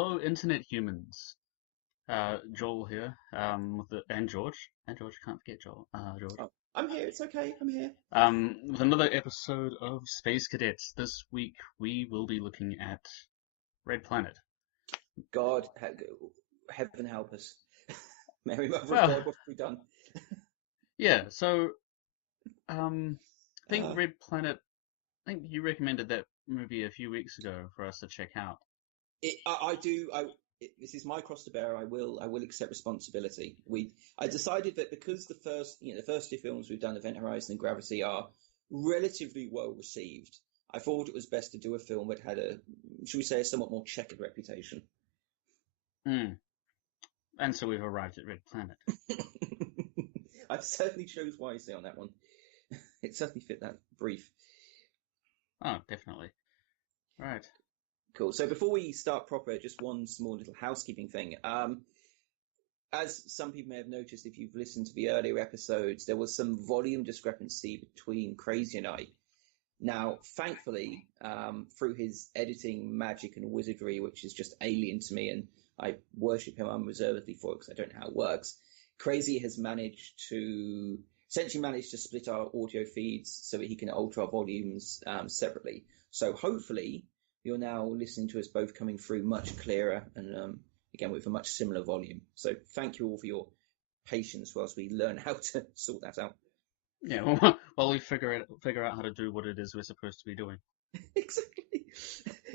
Hello, internet humans. Joel here, and George. And George, can't forget Joel. George. Oh, I'm here. It's okay. I'm here. With another episode of Space Cadets. This week we will be looking at Red Planet. God, heaven help us. Mary, Mother of Well, God, what have we done? yeah. So, I think Uh, Red Planet. I think you recommended that movie a few weeks ago for us to check out. I do. This is my cross to bear. I will accept responsibility. I decided that because the first two films we've done, Event Horizon and Gravity, are relatively well received. I thought it was best to do a film that had should we say, a somewhat more checkered reputation. Mm. And so we've arrived at Red Planet. I certainly chose wisely on that one. It certainly fit that brief. Oh, definitely. Right. Cool. So before we start proper, just one small little housekeeping thing. As some people may have noticed, if you've listened to the earlier episodes, there was some volume discrepancy between Crazy and I. Now, thankfully, through his editing magic and wizardry, which is just alien to me, and I worship him unreservedly for it because I don't know how it works, Crazy has essentially managed to split our audio feeds so that he can alter our volumes separately. So hopefully you're now listening to us both coming through much clearer and again with a much similar volume. So thank you all for your patience whilst we learn how to sort that out. Yeah. While we figure out how to do what it is we're supposed to be doing. Exactly.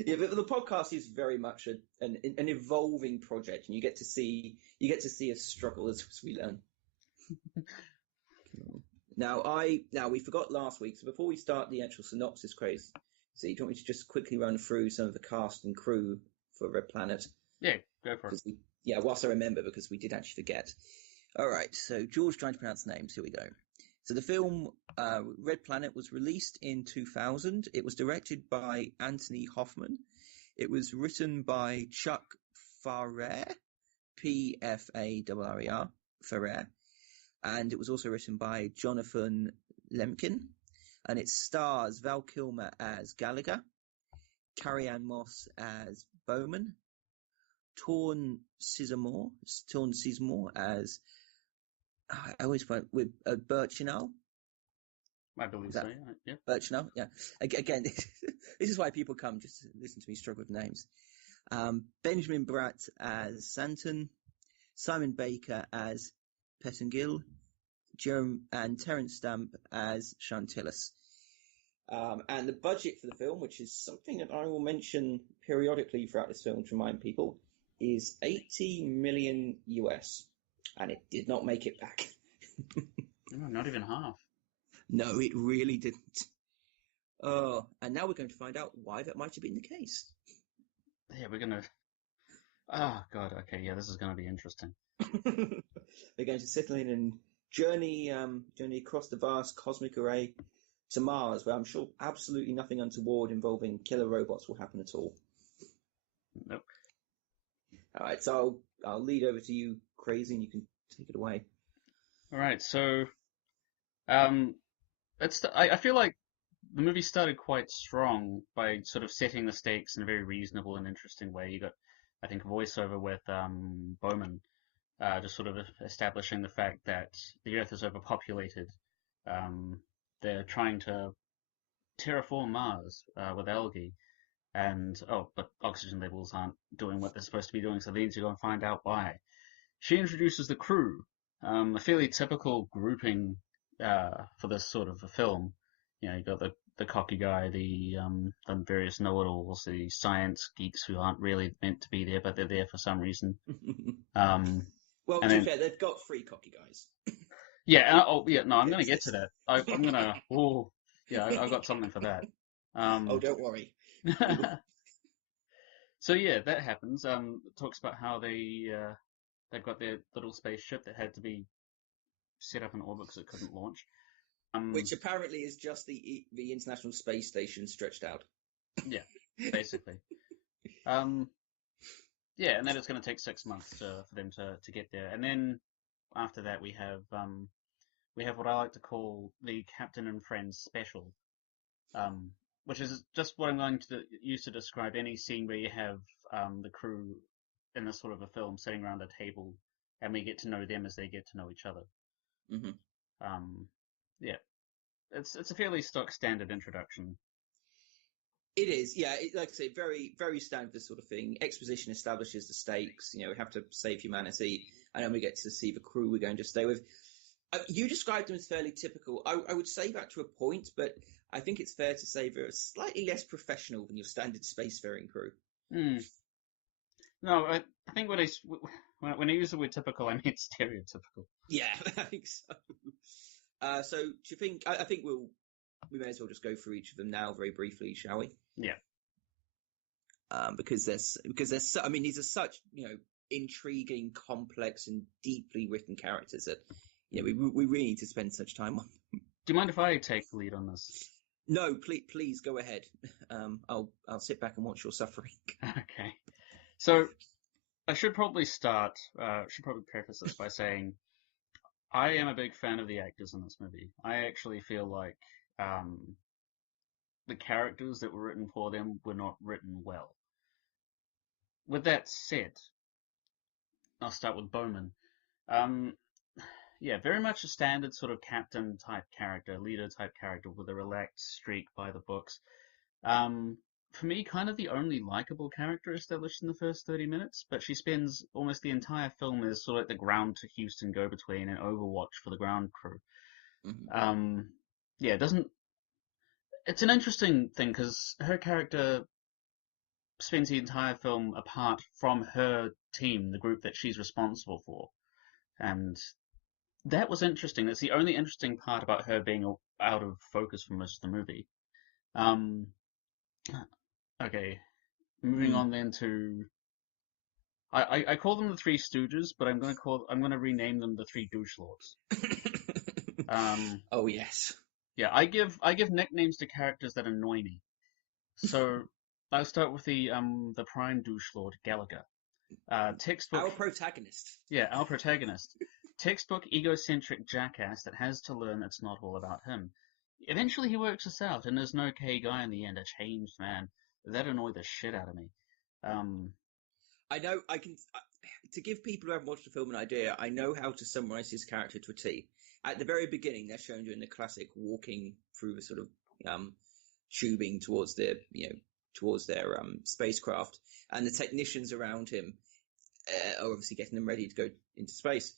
Yeah, but the podcast is very much an evolving project, and you get to see us struggle as we learn. Now we forgot last week, so before we start the actual synopsis, Craze, so you want me to just quickly run through some of the cast and crew for Red Planet? Yeah, go for it. Whilst I remember, because we did actually forget. All right, so George trying to pronounce names. Here we go. So the film Red Planet was released in 2000. It was directed by Anthony Hoffman. It was written by Chuck Farrer, Pfarer, Ferrer, and it was also written by Jonathan Lemkin. And it stars Val Kilmer as Gallagher, Carrie-Anne Moss as Bowman, Torn Sizemore as I always find with Birchinal. I believe so, yeah. Birchinal, yeah. Again, this is why people come just to listen to me struggle with names. Benjamin Bratt as Santon, Simon Baker as Pettingill, and Terence Stamp as Chantillis. And the budget for the film, which is something that I will mention periodically throughout this film to remind people, is 80 million US, and it did not make it back. No, not even half. No, it really didn't. Oh, and now we're going to find out why that might have been the case. Yeah, we're gonna. Oh God, okay, yeah, this is gonna be interesting. We're going to settle in and journey across the vast cosmic array to Mars, where I'm sure absolutely nothing untoward involving killer robots will happen at all. Nope. All right, so I'll lead over to you, Crazy, and you can take it away. All right, so I feel like the movie started quite strong by sort of setting the stakes in a very reasonable and interesting way. You got, I think, a voiceover with Bowman, just sort of establishing the fact that the Earth is overpopulated. They're trying to terraform Mars with algae, but oxygen levels aren't doing what they're supposed to be doing, so they need to go and find out why. She introduces the crew, a fairly typical grouping for this sort of a film. You know, you got the cocky guy, the various know-it-alls, the science geeks who aren't really meant to be there, but they're there for some reason. Well, to be fair, they've got three cocky guys. Yeah, no, I'm going to get to that. I've got something for that. Oh, don't worry. So yeah, that happens. It talks about how they've got their little spaceship that had to be set up in orbit because it couldn't launch. Which apparently is just the International Space Station stretched out. Yeah, basically. Yeah, and then it's going to take 6 months for them to get there, and then after that we have what I like to call the Captain and Friends special, which is just what I'm going to use to describe any scene where you have the crew in this sort of a film, sitting around a table, and we get to know them as they get to know each other. Hmm. Um, yeah, it's a fairly stock standard introduction. It is, yeah. Like I say, very, very standard sort of thing. Exposition establishes the stakes. You know, we have to save humanity, and then we get to see the crew we're going to stay with. You described them as fairly typical. I would say that to a point, but I think it's fair to say they're slightly less professional than your standard spacefaring crew. Hmm. No, I think when I use the word typical, I mean stereotypical. Yeah, I think so. So do you think? I think we may as well just go through each of them now very briefly, shall we? Yeah. Because there's so, I mean, these are such intriguing, complex, and deeply written characters that we really need to spend such time on. Do you mind if I take the lead on this? No, please go ahead. I'll sit back and watch your suffering. Okay. So I should probably preface this by saying I am a big fan of the actors in this movie. I actually feel like the characters that were written for them were not written well. With that said, I'll start with Bowman. Um, yeah, very much a standard sort of captain type character, leader type character with a relaxed streak by the books. For me, kind of the only likable character established in the first 30 minutes, but she spends almost the entire film as sort of like the ground to Houston go-between and Overwatch for the ground crew. Mm-hmm. Yeah, it doesn't. It's an interesting thing because her character spends the entire film apart from her team, the group that she's responsible for, and that was interesting. That's the only interesting part about her being out of focus for most of the movie. Um, okay, moving on then to I call them the Three Stooges, but I'm gonna rename them the Three Douche Lords. Oh yes. Yeah, I give nicknames to characters that annoy me. So I'll start with the prime douche lord Gallagher. Textbook, Our protagonist. yeah, our protagonist. Textbook egocentric jackass that has to learn it's not all about him. Eventually he works this out and is an okay guy in the end, a changed man. That annoyed the shit out of me. Um, I know I can. To give people who haven't watched the film an idea, I know how to summarize his character to a T. At the very beginning, they're shown doing the classic walking through the sort of tubing towards their spacecraft, and the technicians around him are obviously getting them ready to go into space.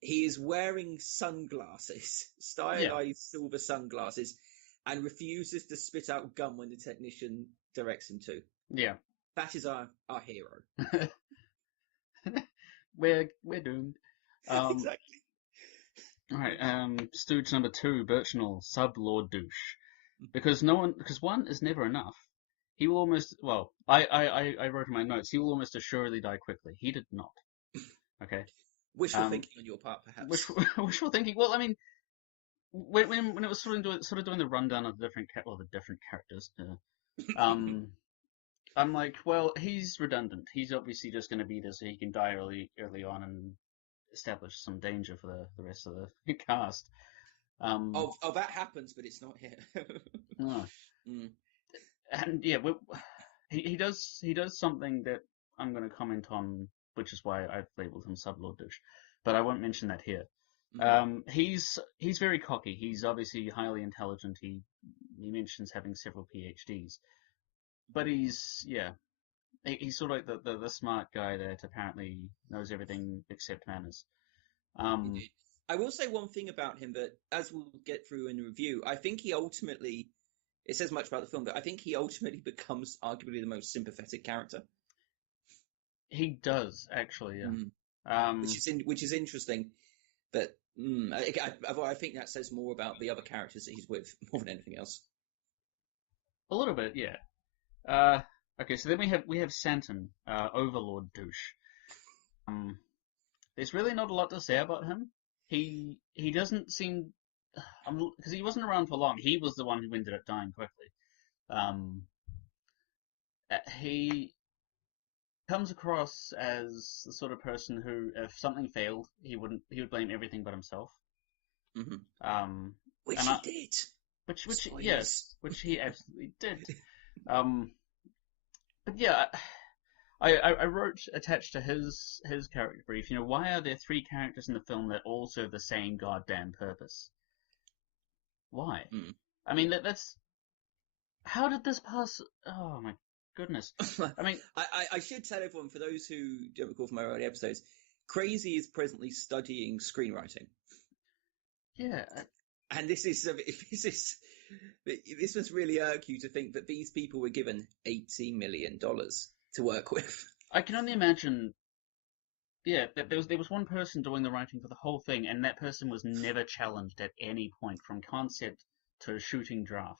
He is wearing sunglasses, yeah, stylized silver sunglasses, and refuses to spit out gum when the technician directs him to. yeah. That is our hero. We're doomed. Um, Exactly. all right. Stooge number two, Birchnell, sub lord douche. Because one is never enough. He will almost, well, I wrote in my notes, he will almost assuredly die quickly. He did not. Okay. Wishful thinking on your part, perhaps. Wishful thinking. Well, I mean, when it was sort of doing the rundown of the different characters, I'm like, well, he's redundant. He's obviously just going to be there so he can die early on and establish some danger for the rest of the cast. Oh, that happens, but it's not here. No. Mm. And yeah, he does something that I'm going to comment on, which is why I've labeled him sublord douche, but I won't mention that here. He's very cocky. He's obviously highly intelligent. He mentions having several PhDs, but he's sort of like the smart guy that apparently knows everything except manners. Um, Indeed. I will say one thing about him that, as we'll get through in the review, I think he ultimately, it says much about the film, but I think he ultimately becomes arguably the most sympathetic character. he does actually, yeah. Which is interesting, but I think that says more about the other characters that he's with more than anything else. A little bit, yeah. Okay, so then we have Santon, Overlord douche. There's really not a lot to say about him. He doesn't seem, because he wasn't around for long. He was the one who ended up dying quickly. Um, he comes across as the sort of person who, if something failed, he would blame everything but himself. Mm-hmm. Um, Which and he did. which Spoilers. yes, which he absolutely did. But yeah, I wrote attached to his character brief. Why are there three characters in the film that all serve the same goddamn purpose? Why? Mm. I mean, that's how did this pass? Oh my goodness! I mean, I should tell everyone, for those who don't recall from my early episodes, Crazy is presently studying screenwriting. yeah, And this must really irk you to think that these people were given $80 million to work with. I can only imagine. Yeah, there was one person doing the writing for the whole thing, and that person was never challenged at any point from concept to shooting draft.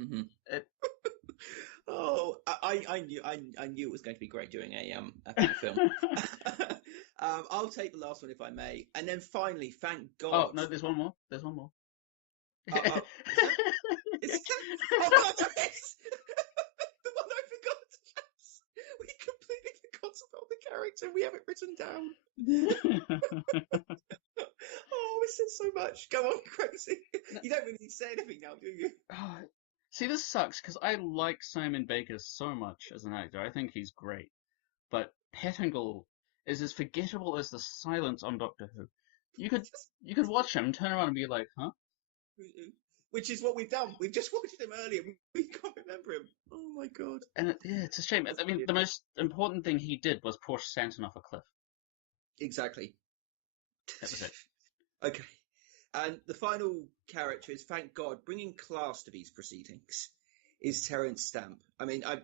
Mm-hmm. It, Oh, I knew it was going to be great doing a film. I'll take the last one if I may, and then finally, thank oh God. no, there's one more. There's one more. Is that? Oh God, there is the one I forgot. Yes. We completely forgot about the character. We have it written down. Oh, we said so much. Go on, Crazy. You don't really need to say anything now, do you? Oh, see, this sucks because I like Simon Baker so much as an actor. I think he's great, but Pettingill is as forgettable as the silence on Doctor Who. You could you could watch him, turn around, and be like, huh? Which is what we've done. We've just watched him earlier. We can't remember him. Oh my God. And yeah, it's a shame. I mean, the most important thing he did was push Stanton off a cliff. Exactly. That was it. Okay. And the final character is, thank God, bringing class to these proceedings is Terence Stamp. I mean, I'm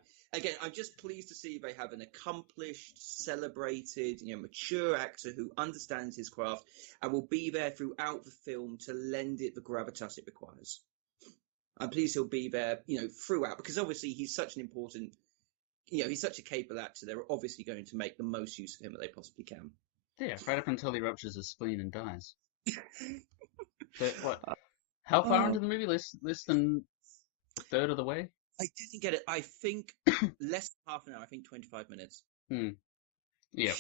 just pleased to see they have an accomplished, celebrated, mature actor who understands his craft and will be there throughout the film to lend it the gravitas it requires. I'm pleased he'll be there, throughout, because obviously he's such an important, he's such a capable actor. They're obviously going to make the most use of him that they possibly can. Yeah, right up until he ruptures his spleen and dies. But what? How far into the movie? Less than a third of the way? I didn't get it. I think less than half an hour. I think 25 minutes. Yeah.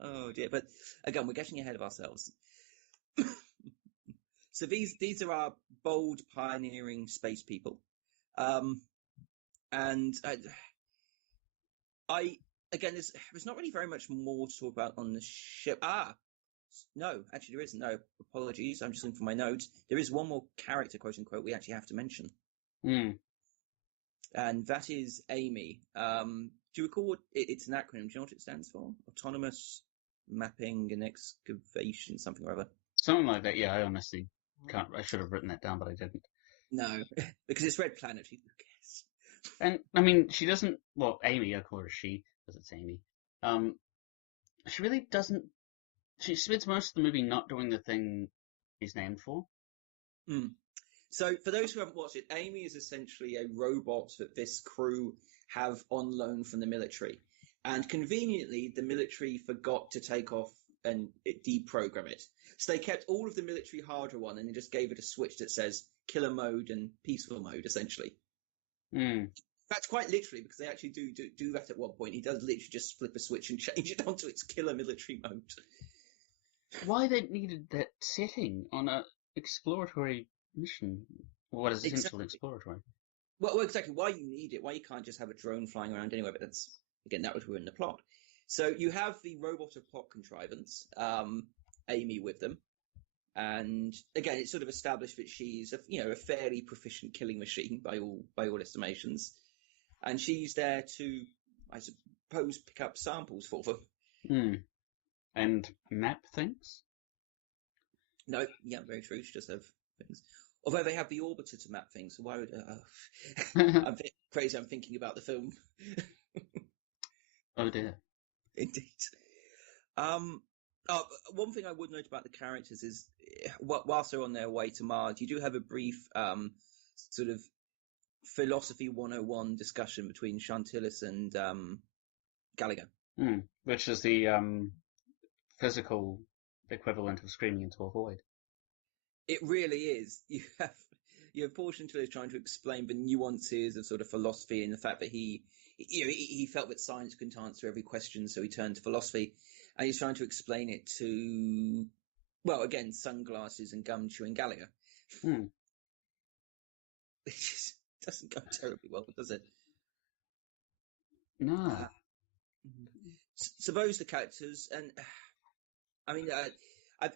Oh dear. But again, we're getting ahead of ourselves. So these are our bold, pioneering space people. And again, there's not really very much more to talk about on the ship. No, actually there isn't. No, apologies. I'm just looking for my notes. There is one more character, quote unquote, we actually have to mention. And that is Amy. Do you recall what it's an acronym? Do you know what it stands for? Autonomous Mapping and Excavation, something or other. Something like that. Yeah, I honestly can't. I should have written that down, but I didn't. No, because it's Red Planet. Who cares? And I mean, she doesn't. Well, Amy, I call her she because it's Amy. She really doesn't. She spends most of the movie not doing the thing he's named for. So, for those who haven't watched it, Amy is essentially a robot that this crew have on loan from the military. And conveniently, the military forgot to take off and deprogram it. So they kept all of the military hardware on and they just gave it a switch that says killer mode and peaceful mode, essentially. That's quite literally, because they actually do that at one point. He does literally just flip a switch and change it onto its killer military mode. Why they needed that setting on a exploratory mission? What is essential exploratory? Well, exactly. Why you need it? Why you can't just have a drone flying around anywhere? But that would ruin the plot. So you have the robot of plot contrivance, Amy, with them, and again, it's sort of established that she's a fairly proficient killing machine by all estimations, and she's there to, I suppose, pick up samples for them. And map things? No, yeah, very true. She does have things. Although they have the orbiter to map things, so why would I'm crazy? I'm thinking about the film. Oh dear. Indeed. One thing I would note about the characters is, whilst they're on their way to Mars, you do have a brief sort of philosophy 101 discussion between Chantillis and Gallagher. Which is the physical equivalent of screaming into a void. It really is. You have Paul Chantillis trying to explain the nuances of sort of philosophy and the fact that he felt that science couldn't answer every question, so he turned to philosophy, and he's trying to explain it to, well, again, sunglasses and gum chewing Gallagher. It just doesn't go terribly well, does it? No. So those are the characters, and I mean, I,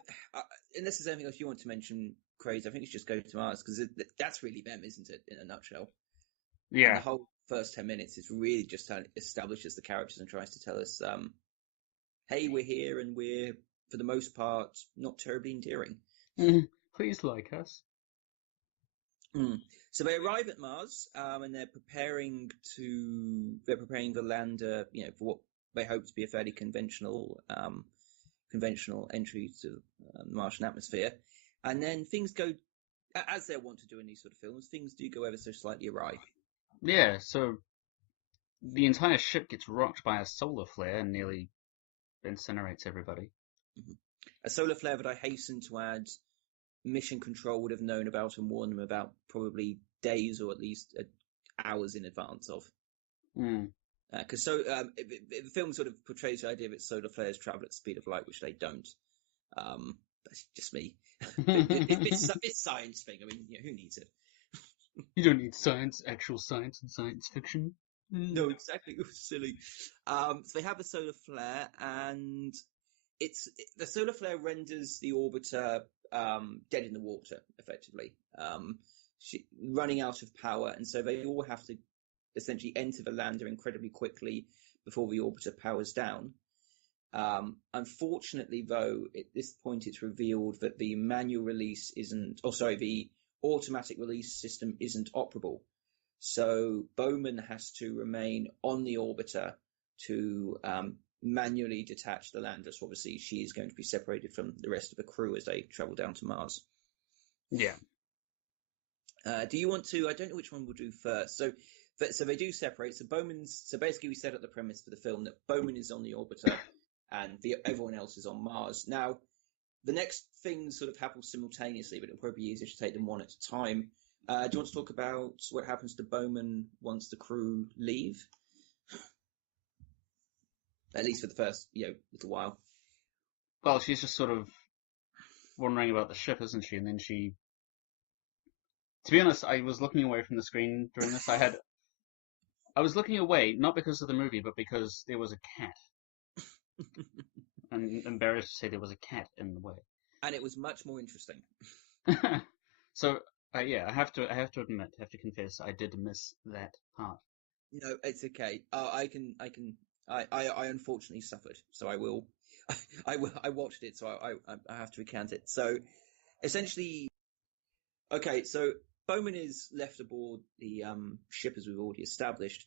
unless there's anything else you want to mention, Craig, I think it's just go to Mars because that's really them, isn't it? In a nutshell. And the Yeah. whole first 10 minutes is really just how it establishes the characters and tries to tell us, hey, we're here and we're, for the most part, not terribly endearing. Please like us. Mm. So they arrive at Mars, and they're preparing the lander, for what they hope to be a fairly conventional entry to the Martian atmosphere. And then things go, as they're wont to do in these sort of films, things do go ever so slightly awry. Yeah, so the entire ship gets rocked by a solar flare and nearly incinerates everybody. Mm-hmm. A solar flare that I hasten to add, Mission Control would have known about and warned them about probably days or at least hours in advance of. Mm. Because the film sort of portrays the idea that solar flares travel at the speed of light, which they don't. That's just me. It's science thing. I mean, who needs it? You don't need science, actual science and science fiction. No, exactly. It was silly. So they have a solar flare, and the solar flare renders the orbiter dead in the water, effectively, running out of power, and so they all have to essentially enter the lander incredibly quickly before the orbiter powers down. Unfortunately, though, at this point it's revealed that the the automatic release system isn't operable. So Bowman has to remain on the orbiter to manually detach the lander. So obviously she is going to be separated from the rest of the crew as they travel down to Mars. Yeah. Do you want to? I don't know which one we'll do first. So they do separate. So basically we set up the premise for the film that Bowman is on the orbiter and everyone else is on Mars. Now, the next things sort of happen simultaneously, but it'll probably be easier to take them one at a time. Do you want to talk about what happens to Bowman once the crew leave? At least for the first, little while. Well, she's just sort of wandering about the ship, isn't she? And then to be honest, I was looking away from the screen during this. I was looking away, not because of the movie, but because there was a cat. I'm embarrassed to say there was a cat in the way. And it was much more interesting. So, yeah, I have to confess, I did miss that part. No, it's okay. I unfortunately suffered, so I will. I watched it, so I have to recount it. So, essentially, okay. So Bowman is left aboard the ship, as we've already established.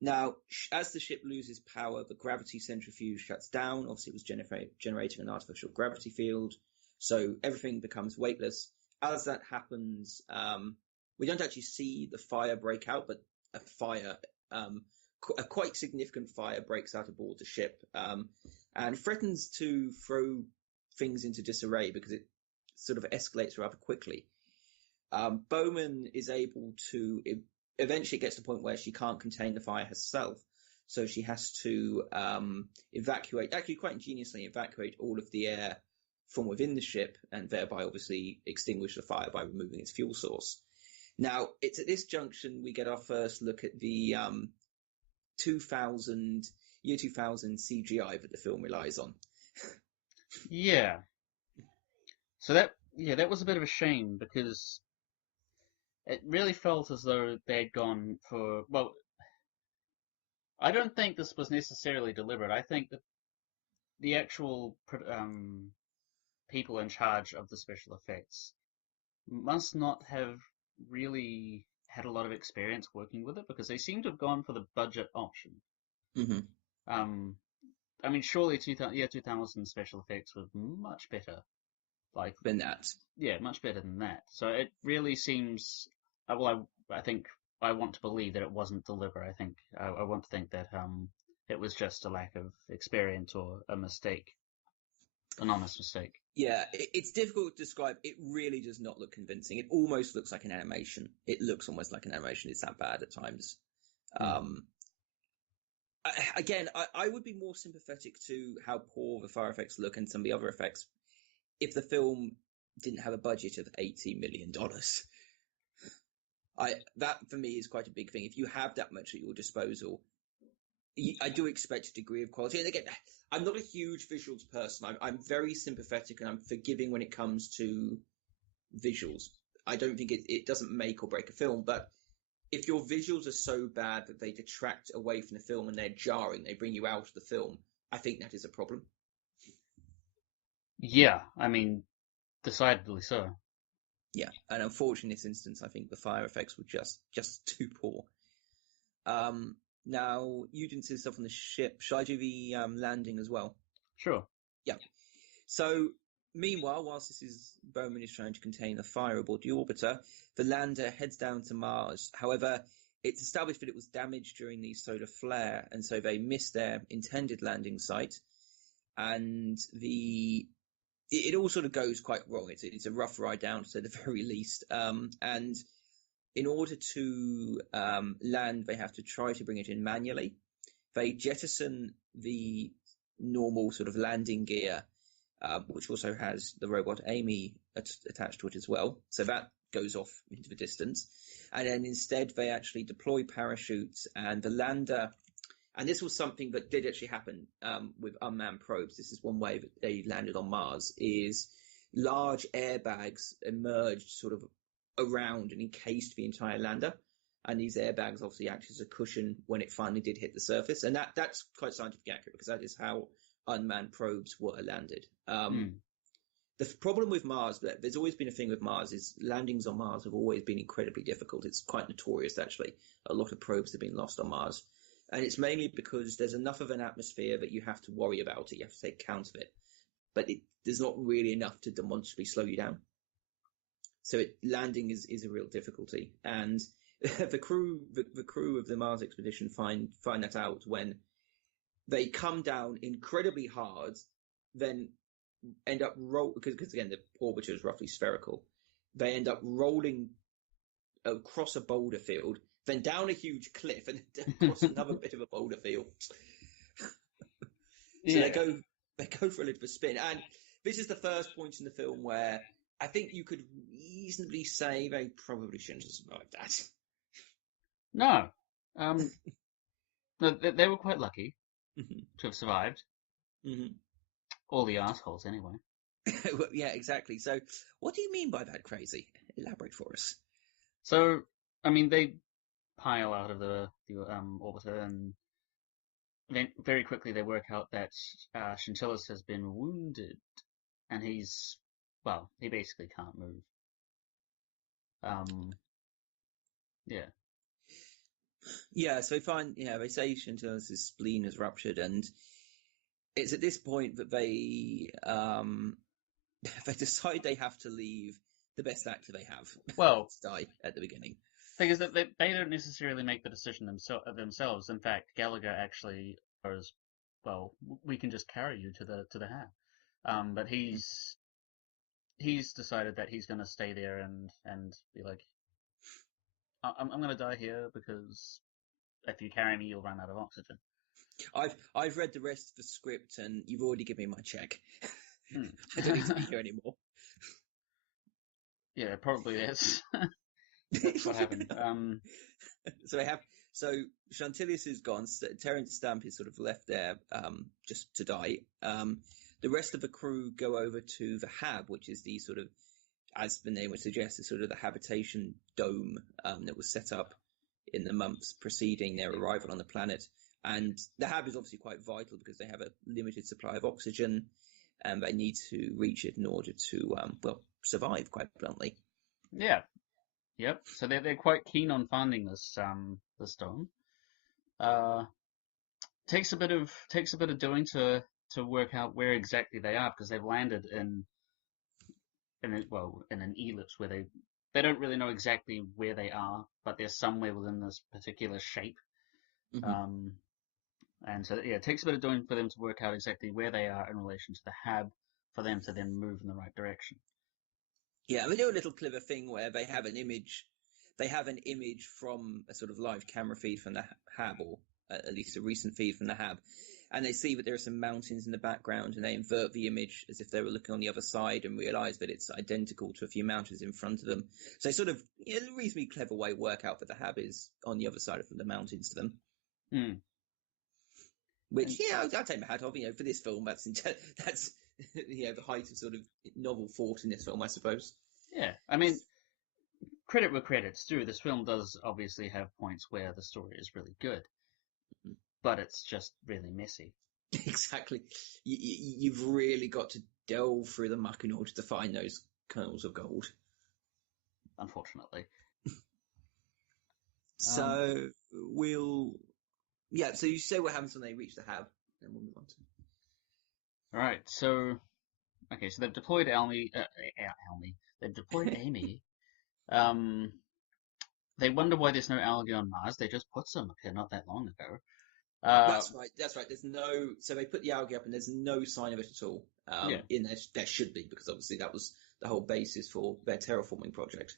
Now, as the ship loses power, the gravity centrifuge shuts down. Obviously, it was generating an artificial gravity field, so everything becomes weightless. As that happens, we don't actually see the fire break out, but a quite significant fire breaks out aboard the ship, and threatens to throw things into disarray because it sort of escalates rather quickly. Bowman is able to eventually gets to the point where she can't contain the fire herself, so she has to evacuate, actually quite ingeniously evacuate all of the air from within the ship, and thereby obviously extinguish the fire by removing its fuel source. Now, it's at this junction we get our first look at the 2000 CGI that the film relies on. Yeah. So that was a bit of a shame because it really felt as though they'd gone for, well, I don't think this was necessarily deliberate. I think that the actual people in charge of the special effects must not have really had a lot of experience working with it because they seem to have gone for the budget option. Mm-hmm. I mean, surely 2000 special effects were much better. Like, Than that. yeah, much better than that. So it really seems. Well, I think I want to believe that it wasn't deliberate. I think I want to think that it was just a lack of experience or a mistake, an honest mistake. Yeah, it's difficult to describe. It really does not look convincing. It almost looks like an animation. It looks almost like an animation. It's that bad at times. Again, I would be more sympathetic to how poor the fire effects look and some of the other effects if the film didn't have a budget of $80 million. That for me is quite a big thing. If you have that much at your disposal, I do expect a degree of quality. And again, I'm not a huge visuals person. I'm very sympathetic and I'm forgiving when it comes to visuals. I don't think it doesn't make or break a film, but if your visuals are so bad that they detract away from the film and they're jarring, they bring you out of the film, I think that is a problem. Yeah, I mean, decidedly so. Yeah, and unfortunately, in this instance, I think the fire effects were just too poor. Now you didn't see stuff on the ship. Shall I do the landing as well? Sure. Yeah. So meanwhile, whilst this is Bowman is trying to contain the fire aboard the orbiter, the lander heads down to Mars. However, it's established that it was damaged during the solar flare, and so they missed their intended landing site. And it all sort of goes quite wrong. It's a rough ride down, to say the very least. And in order to land, they have to try to bring it in manually. They jettison the normal sort of landing gear, which also has the robot Amy attached to it as well. So that goes off into the distance. And then instead, they actually deploy parachutes, and the lander. And this was something that did actually happen with unmanned probes. This is one way that they landed on Mars, is large airbags emerged sort of around and encased the entire lander. And these airbags obviously act as a cushion when it finally did hit the surface. And that's quite scientifically accurate, because that is how unmanned probes were landed. The problem with Mars, there's always been a thing with Mars, is landings on Mars have always been incredibly difficult. It's quite notorious, actually. A lot of probes have been lost on Mars. And it's mainly because there's enough of an atmosphere that you have to worry about it. You have to take account of it. But there's not really enough to demonstrably slow you down. So landing is a real difficulty. And the crew of the Mars expedition find that out when they come down incredibly hard, then end up because again the orbiter is roughly spherical. They end up rolling across a boulder field, then down a huge cliff, and across another bit of a boulder field. So they go for a little bit of a spin, and this is the first point in the film where I think you could reasonably say they probably shouldn't have survived that. No. No, they were quite lucky to have survived. Mm-hmm. All the assholes, anyway. Yeah, exactly. So what do you mean by that, Crazy? Elaborate for us. So, I mean, they pile out of the orbiter, and then very quickly they work out that Scintillas has been wounded, and he basically can't move. Yeah. Yeah, so they say Scintillas' spleen has ruptured, and it's at this point that they decide they have to leave the best actor they have Well, to die at the beginning. thing is that they don't necessarily make the decision themselves. In fact, Gallagher actually goes, "Well, we can just carry you to the hab," but he's decided that he's going to stay there and be like, I'm going to die here because if you carry me, you'll run out of oxygen. I've read the rest of the script, and you've already given me my check. I don't need to be here anymore. Yeah, probably is. That's what happened. So Scintillas is gone. Terence Stamp is sort of left there just to die. The rest of the crew go over to the hab, which is the sort of, as the name would suggest, is sort of the habitation dome that was set up in the months preceding their arrival on the planet. And the hab is obviously quite vital because they have a limited supply of oxygen, and they need to reach it in order to survive, quite bluntly. Yeah. Yep. So they're quite keen on finding this dome. Takes a bit of doing to work out where exactly they are, because they've landed in an ellipse where they don't really know exactly where they are, but they're somewhere within this particular shape. Mm-hmm. And so it takes a bit of doing for them to work out exactly where they are in relation to the hab, for them to then move in the right direction. Yeah, they do a little clever thing where they have an image. They have an image from a sort of live camera feed from the hab, or at least a recent feed from the hab, and they see that there are some mountains in the background, and they invert the image as if they were looking on the other side and realise that it's identical to a few mountains in front of them. So sort of, a reasonably clever way to work out that the hab is on the other side of the mountains to them. Which, I'll take my hat off. For this film, that's the height of sort of novel thought in this film, I suppose. Yeah, I mean, credit where credit's due. This film does obviously have points where the story is really good, but it's just really messy. Exactly. You've really got to delve through the muck in order to find those kernels of gold. Unfortunately. So so you say what happens when they reach the hab, and we'll move on to. All right, so they've deployed Almy. They've deployed Amy. They wonder why there's no algae on Mars. They just put some up here not that long ago. That's right. There's so they put the algae up and there's no sign of it at all. In there should be, because obviously that was the whole basis for their terraforming project.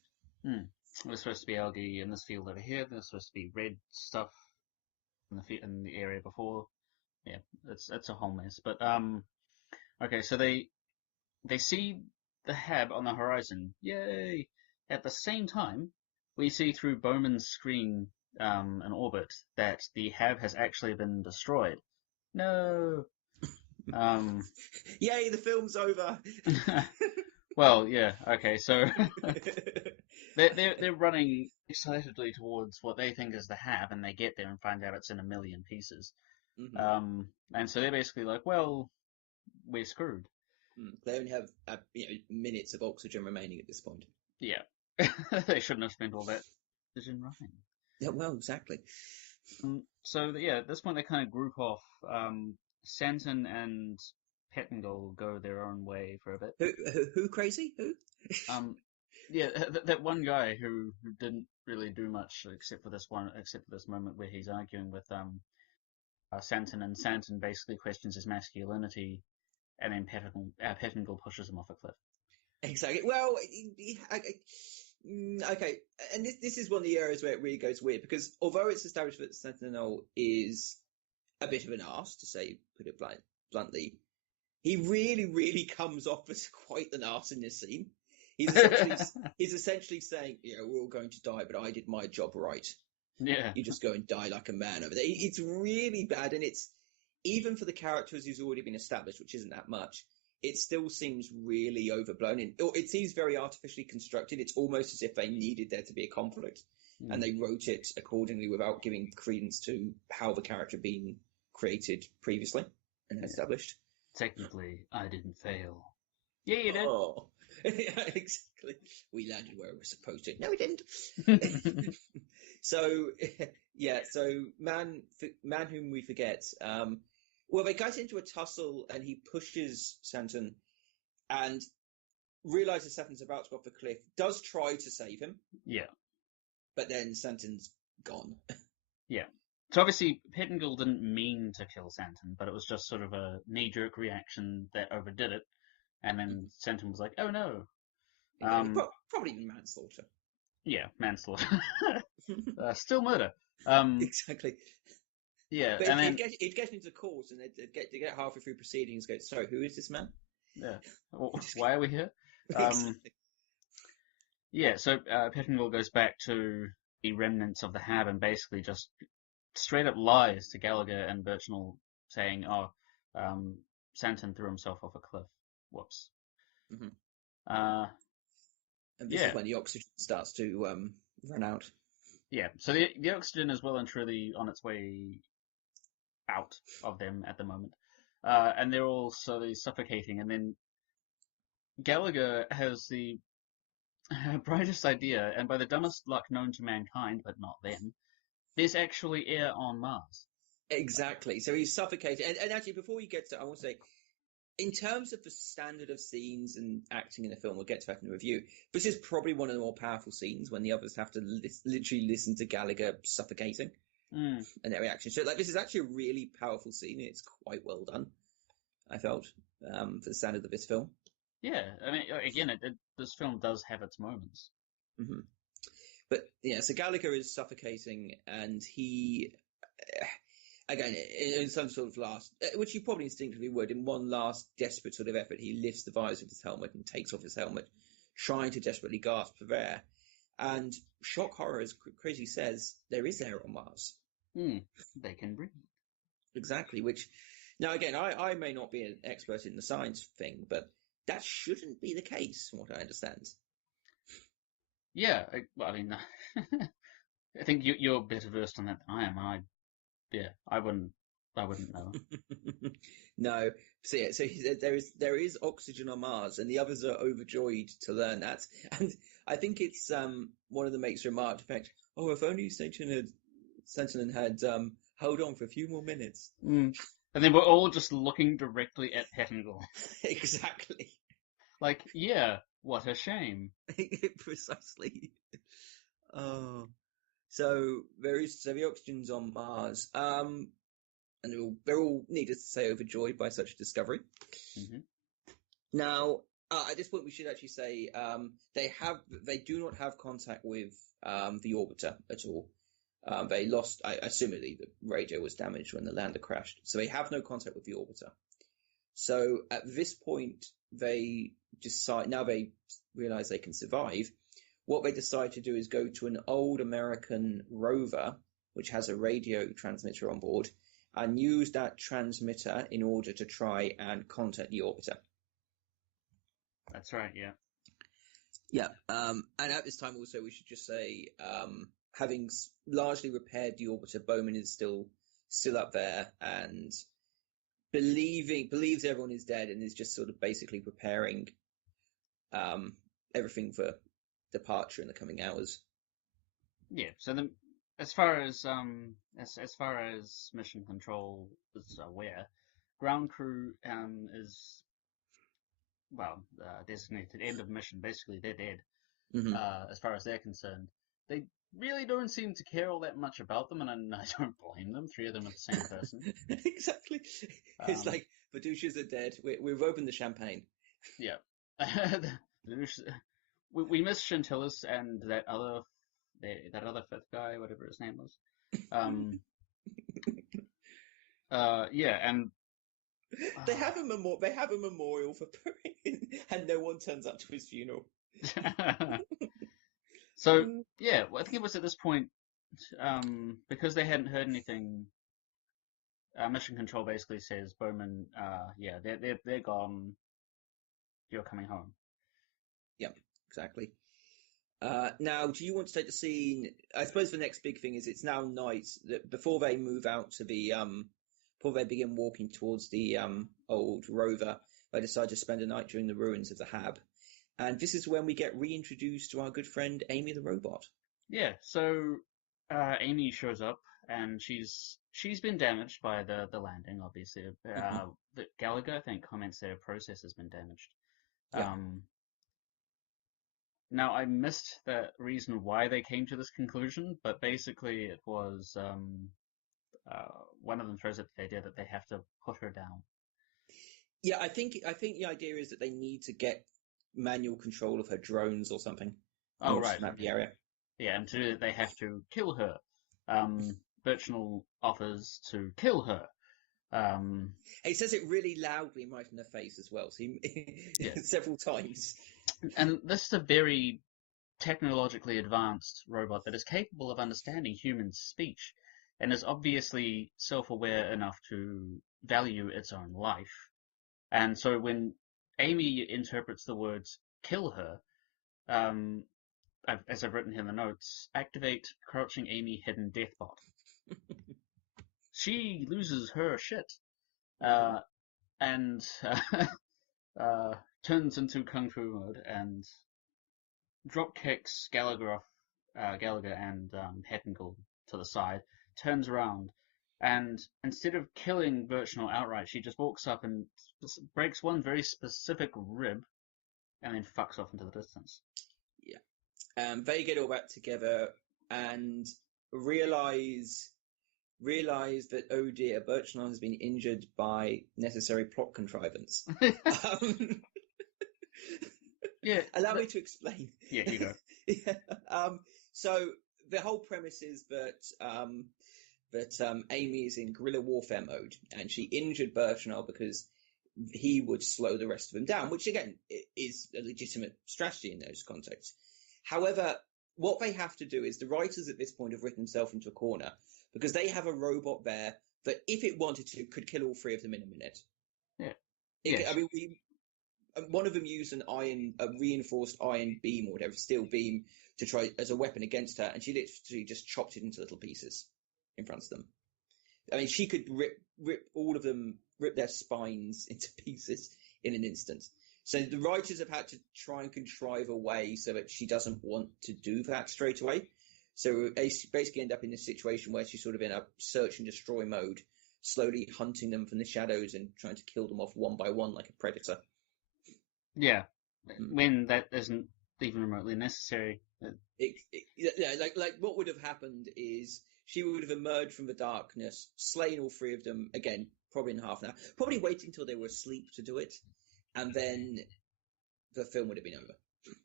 There's supposed to be algae in this field over here. There's supposed to be red stuff in the area before. Yeah, it's a whole mess. But so they see the hab on the horizon. Yay! At the same time, we see through Bowman's screen in orbit that the hab has actually been destroyed. No. Yay! The film's over. Well, yeah. Okay, so they're running excitedly towards what they think is the hab, and they get there and find out it's in a million pieces. And so they're basically like, well, we're screwed. They only have minutes of oxygen remaining at this point. Yeah. They shouldn't have spent all that oxygen running. Yeah, well, exactly. So at this point they kind of group off. Santon and Pettingill go their own way for a bit. Who crazy? Who? That one guy who didn't really do much except for this moment where he's arguing with Santon, and Santon basically questions his masculinity, and then Pettingill pushes him off a cliff. Exactly. Well, okay, and this is one of the areas where it really goes weird, because although it's established that Sentinel is a bit of an arse, to put it bluntly, he really, really comes off as quite an arse in this scene. He's essentially saying, we're all going to die, but I did my job right. Yeah. You just go and die like a man over there. It's really bad, and it's, even for the characters who's already been established, which isn't that much, it still seems really overblown. It seems very artificially constructed. It's almost as if they needed there to be a conflict, and they wrote it accordingly without giving credence to how the character had been created previously and established. Technically, I didn't fail. Yeah, you did. Oh, yeah, exactly. We landed where we were supposed to. No, we didn't. So man whom we forget. They get into a tussle, and he pushes Santon, and realizes Santon's about to go off the cliff. Does try to save him. Yeah. But then Santon's gone. Yeah. So obviously, Pettingill didn't mean to kill Santon, but it was just sort of a knee-jerk reaction that overdid it. And then Santon was like, "Oh no!" Probably manslaughter. Yeah, manslaughter. Still murder. Exactly. Yeah, but and then it gets into court, and they get halfway through proceedings. Go, sorry, who is this man? Yeah. Why are we here? Exactly. Yeah. So Pettingill goes back to the remnants of the hab and basically just straight up lies to Gallagher and Birchnell, saying, Santon threw himself off a cliff. Whoops. And this is when the oxygen starts to run out. Yeah, so the oxygen is well and truly on its way out of them at the moment. And they're all slowly suffocating, and then Gallagher has the brightest idea, and by the dumbest luck known to mankind, but not them, there's actually air on Mars. Exactly. So he's suffocated. And actually, before we get to, I want to say, in terms of the standard of scenes and acting in the film, we'll get to that in the review. This is probably one of the more powerful scenes when the others have to literally listen to Gallagher suffocating and their reaction. So, this is actually a really powerful scene. It's quite well done, I felt, for the standard of this film. Yeah, I mean, again, this film does have its moments. Mm-hmm. But yeah, so Gallagher is suffocating, and he. Again, in some sort of last, which you probably instinctively would, in one last desperate sort of effort, he lifts the visor of his helmet and takes off his helmet, trying to desperately gasp for air. And shock horror, as Crazy says, there is air on Mars. They can breathe. Exactly. Which, now again, I may not be an expert in the science thing, but that shouldn't be the case, from what I understand. Yeah, well, I mean, I think you're better versed on that than I am. Yeah, I wouldn't know. No. So yeah, so he said there is oxygen on Mars, and the others are overjoyed to learn that. And I think it's one of them makes a remark to the fact, "Oh, if only Sentinel had hold on for a few more minutes." Mm. And then we're all just looking directly at Pettingill. Exactly. Like, yeah, what a shame. Precisely. Oh. So the oxygen's on Mars. And they're all needless to say overjoyed by such a discovery. Hmm. Now, at this point, we should actually say they do not have contact with the orbiter at all. They lost. Assumedly, the radio was damaged when the lander crashed, so they have no contact with the orbiter. So at this point, they decide. Now they realize they can survive. What they decide to do is go to an old American rover, which has a radio transmitter on board, and use that transmitter in order to try and contact the orbiter. That's right, yeah. Yeah. And at this time, also, we should just say, having largely repaired the orbiter, Bowman is still up there and believes everyone is dead, and is just sort of basically preparing everything for departure in the coming hours. Yeah, so as far as as far as mission control is aware, ground crew is well designated end of mission. Basically, they're dead. Mm-hmm. As far as they're concerned, they really don't seem to care all that much about them, and I don't blame them. Three of them are the same person. Exactly. It's Um, like the douches are dead. We've opened the champagne. yeah. We miss Chantillis and that other fifth guy, whatever his name was. Um, yeah, and They have a memorial for Perrin, and no one turns up to his funeral. so yeah, well, I think it was at this point, because they hadn't heard anything. Mission Control basically says, Bowman, yeah, they're gone. You're coming home. Yep, exactly. Now, do you want to take the scene? I suppose the next big thing is it's now night. That before they move out to the before they begin walking towards the old rover, they decide to spend a night during the ruins of the Hab, and this is when we get reintroduced to our good friend Amy the robot. Yeah, so Amy shows up, and she's been damaged by the landing. Obviously, Mm-hmm. Gallagher, I think, comments their process has been damaged. Yeah. Um, Now, I missed the reason why they came to this conclusion, but basically it was one of them throws out the idea that they have to put her down. Yeah, I think the idea is that they need to get manual control of her drones or something in Oh, order right, to map the okay. area. Yeah, and to do that they have to kill her. Birchnell offers to kill her. He says it really loudly right in her face as well, so Yeah, several times. and this is a very technologically advanced robot that is capable of understanding human speech and is obviously self-aware enough to value its own life. And so when Amy interprets the words kill her, um, as I've written here in the notes, activate crouching Amy hidden deathbot. She loses her shit Mm-hmm. uh, and turns into Kung Fu mode and drop kicks Gallagher and Hettingall to the side, turns around, and instead of killing Birchnell outright, she just walks up and breaks one very specific rib and then fucks off into the distance. Yeah. They get all back together and realize that, oh dear, Birchnell has been injured by necessary plot contrivance. Um, Yeah, allow me to explain. yeah, you go. Yeah. So the whole premise is that Amy is in guerrilla warfare mode, and she injured Birchnell because he would slow the rest of them down, which again is a legitimate strategy in those contexts. However, what they have to do is the writers at this point have written themselves into a corner because they have a robot there that if it wanted to, could kill all three of them in a minute. Yeah. I mean, one of them used a reinforced iron beam or whatever, steel beam, to try as a weapon against her, and she literally just chopped it into little pieces in front of them. I mean, she could rip all of them, rip their spines into pieces in an instant. So the writers have had to try and contrive a way so that she doesn't want to do that straight away. So they basically end up in this situation where she's sort of in a search and destroy mode, slowly hunting them from the shadows and trying to kill them off one by one like a predator. Yeah. When that isn't even remotely necessary. Like what would have happened is she would have emerged from the darkness, slain all three of them, again, probably in half an hour, probably waiting until they were asleep to do it, and then the film would have been over.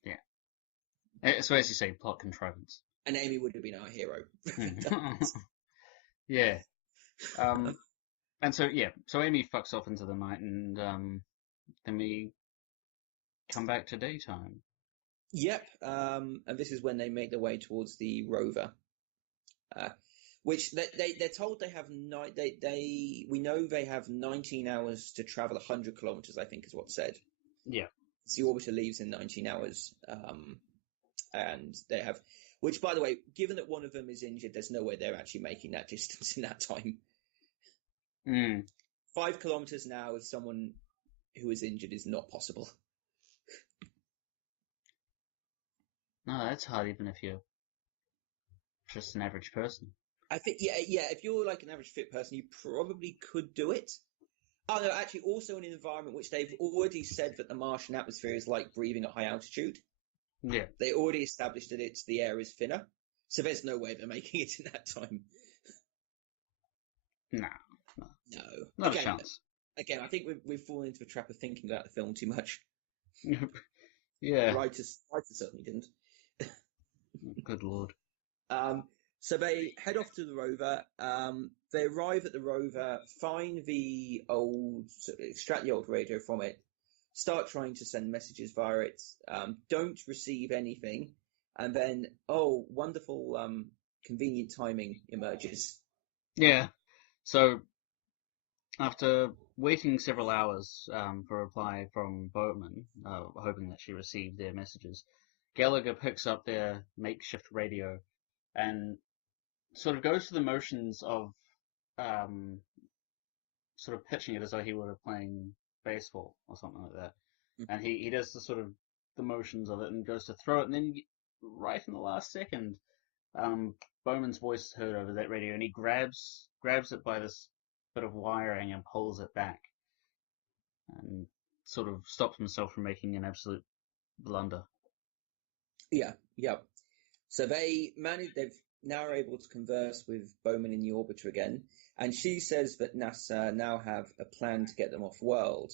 Yeah. So as you say, plot contrivance. And Amy would have been our hero. Yeah. And so Amy fucks off into the night, and then we come back to daytime. Yep. And this is when they make their way towards the rover, which they're told they have we know they have 19 hours to travel 100 kilometers. I think is what's said. Yeah. So the orbiter leaves in 19 hours, and they have. Which, by the way, given that one of them is injured, there's no way they're actually making that distance in that time. 5 kilometers an hour with someone who is injured is not possible. No, that's hard even if you're just an average person. I think, yeah, if you're like an average fit person, you probably could do it. Oh, no, actually, also in an environment which they've already said that the Martian atmosphere is like breathing at high altitude. Yeah. They already established that the air is thinner, so there's no way they're making it in that time. No. Not a chance. Again, I think we've fallen into the trap of thinking about the film too much. Yeah. Writers certainly didn't. Good lord. So they head off to the rover. They arrive at the rover, extract the old radio from it, start trying to send messages via it, don't receive anything, and then, wonderful, convenient timing emerges. Yeah. So, after waiting several hours for a reply from Bowman, hoping that she received their messages, Gallagher picks up their makeshift radio and sort of goes through the motions of sort of pitching it as though he were playing baseball or something like that. Mm-hmm. And he does the motions of it and goes to throw it, and then right in the last second, Bowman's voice is heard over that radio, and he grabs it by this bit of wiring and pulls it back, and sort of stops himself from making an absolute blunder. Yeah. So they've now are able to converse with Bowman in the orbiter again, and she says that NASA now have a plan to get them off world.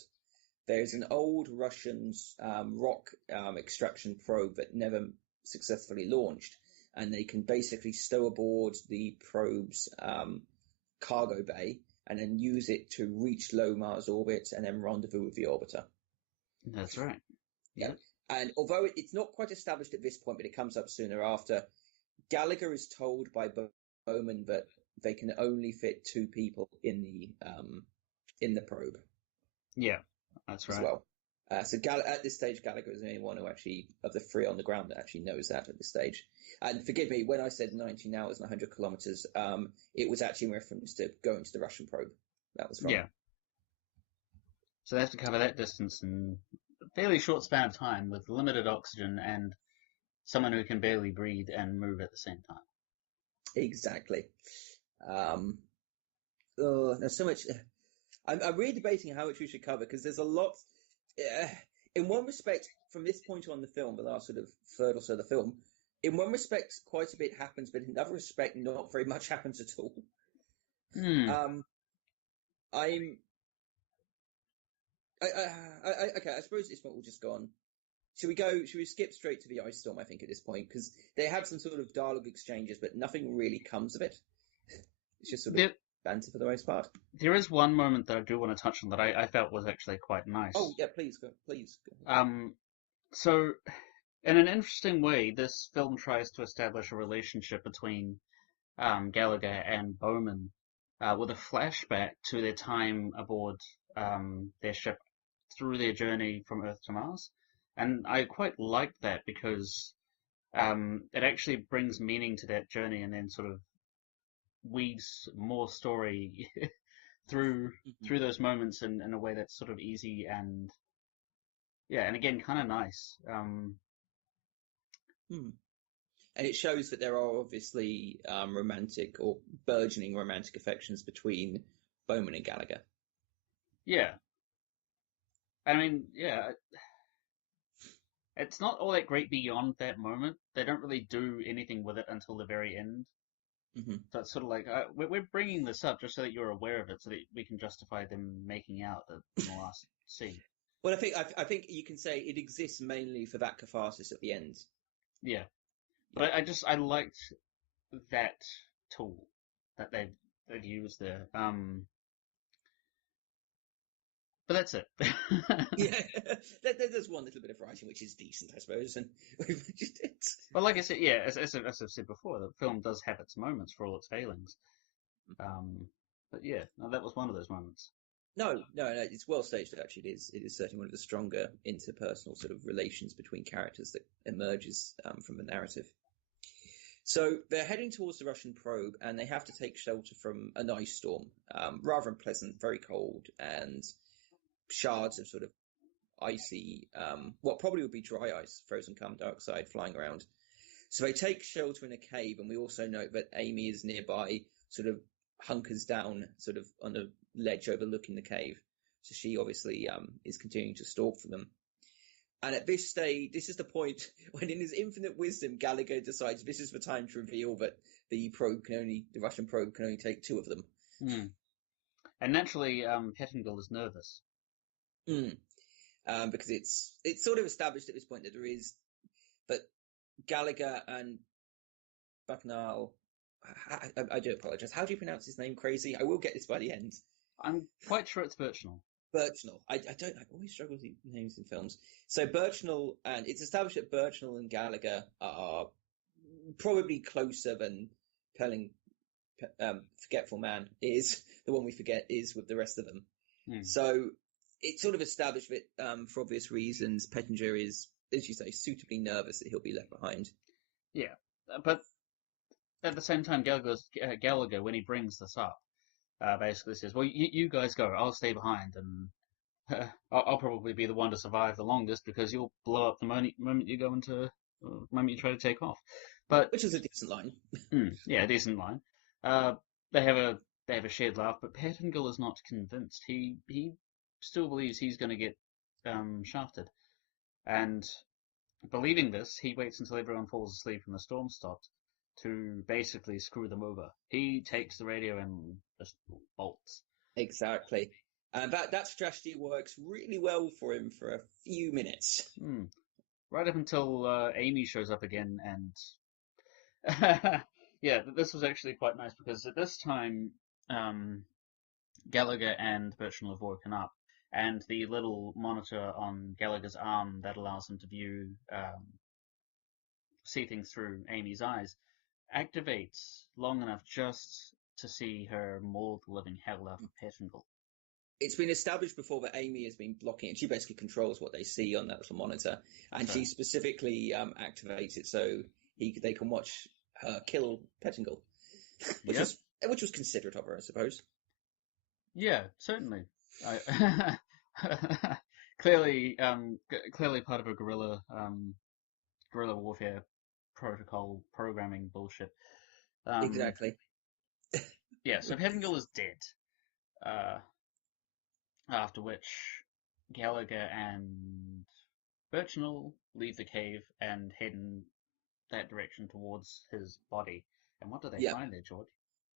There's an old Russian rock extraction probe that never successfully launched, and they can basically stow aboard the probe's cargo bay and then use it to reach low Mars orbit and then rendezvous with the orbiter. That's right. Yeah. And although it's not quite established at this point, but it comes up sooner after, Gallagher is told by Bowman that they can only fit 2 people in the probe. Yeah, that's right. As well. So at this stage, Gallagher is the only one who actually, of the 3 on the ground, that actually knows that at this stage. And forgive me, when I said 19 hours and 100 kilometers, it was actually in reference to going to the Russian probe. That was wrong. Yeah. So they have to cover that distance in a fairly short span of time with limited oxygen and someone who can barely breathe and move at the same time. Exactly. There's so much. I'm really debating how much we should cover because there's a lot. In one respect, from this point on the film, the last sort of third or so of the film, in one respect, quite a bit happens, but in another respect, not very much happens at all. Okay, I suppose this point will just go on. Should we skip straight to the ice storm, I think, at this point? Because they have some sort of dialogue exchanges, but nothing really comes of it. It's just sort of banter for the most part. There is one moment that I do want to touch on that I felt was actually quite nice. Oh, yeah, please go. So, in an interesting way, this film tries to establish a relationship between Gallagher and Bowman with a flashback to their time aboard their ship through their journey from Earth to Mars. And I quite liked that because it actually brings meaning to that journey and then sort of weaves more story through Mhm. through those moments in a way that's sort of easy and yeah, and again, kind of nice. Hmm. And it shows that there are obviously romantic or burgeoning romantic affections between Bowman and Gallagher. Yeah, I mean, yeah, it's not all that great beyond that moment. They don't really do anything with it until the very end. Hmm. So it's sort of like we're bringing this up just so that you're aware of it, so that we can justify them making out in the last scene. Well, I think you can say it exists mainly for that catharsis at the end. Yeah, Yeah. but I liked that tool that they've used there. But that's it. Yeah, there's one little bit of writing which is decent, I suppose, and it's But like I said, yeah, as I've said before, the film does have its moments for all its failings. Um, but yeah, no, that was one of those moments. no, it's well staged. Actually, it is certainly one of the stronger interpersonal sort of relations between characters that emerges from the narrative. So they're heading towards the Russian probe, and they have to take shelter from an ice storm, rather unpleasant, very cold, and shards of sort of icy, what probably would be dry ice, frozen carbon dioxide flying around. So they take shelter in a cave, and we also note that Amy is nearby, sort of hunkers down, sort of on a ledge overlooking the cave. So she obviously is continuing to stalk for them. And at this stage, this is the point when, in his infinite wisdom, Gallagher decides this is the time to reveal that the Russian probe can only take two of them. Hmm. And naturally, Pettingill is nervous. Mm. Because it's sort of established at this point that there is, but Gallagher and Bucknell. I do apologize. How do you pronounce his name? Crazy. I will get this by the end. I'm quite sure it's Birchnell. Birchnell. I don't. I always struggle with names in films. So Birchnell, and it's established that Birchnell and Gallagher are probably closer than Pelling. Forgetful Man is the one we forget is with the rest of them. Hmm. So it's sort of established that, for obvious reasons, Pettinger is, as you say, suitably nervous that he'll be left behind. Yeah, but at the same time, Gallagher, when he brings this up, basically says, "Well, you guys go. I'll stay behind, and I'll probably be the one to survive the longest because you'll blow up the moment you go into, moment you try to take off." But Which is a decent line. yeah, a decent line. Uh, they have a shared laugh, but Pettingill is not convinced. He still believes he's going to get shafted, and believing this, he waits until everyone falls asleep and the storm stops to basically screw them over. He takes the radio and just bolts. Exactly. And that strategy works really well for him for a few minutes. Hmm. Right up until Amy shows up again, and yeah, this was actually quite nice because at this time, um, Gallagher and Bertrand have woken up, and the little monitor on Gallagher's arm that allows him to see things through Amy's eyes, activates long enough just to see her maul the living hell out of Pettingill. It's been established before that Amy has been blocking it. She basically controls what they see on that little monitor, and So, she specifically activates it so they can watch her kill Pettingill, which yep, was considerate of her, I suppose. yeah, certainly. I, clearly part of a guerrilla warfare protocol programming bullshit. Um, Exactly. yeah, so Pettingill is dead. Uh, after which Gallagher and Birchnell leave the cave and head in that direction towards his body. And what do they Yeah. find there, George?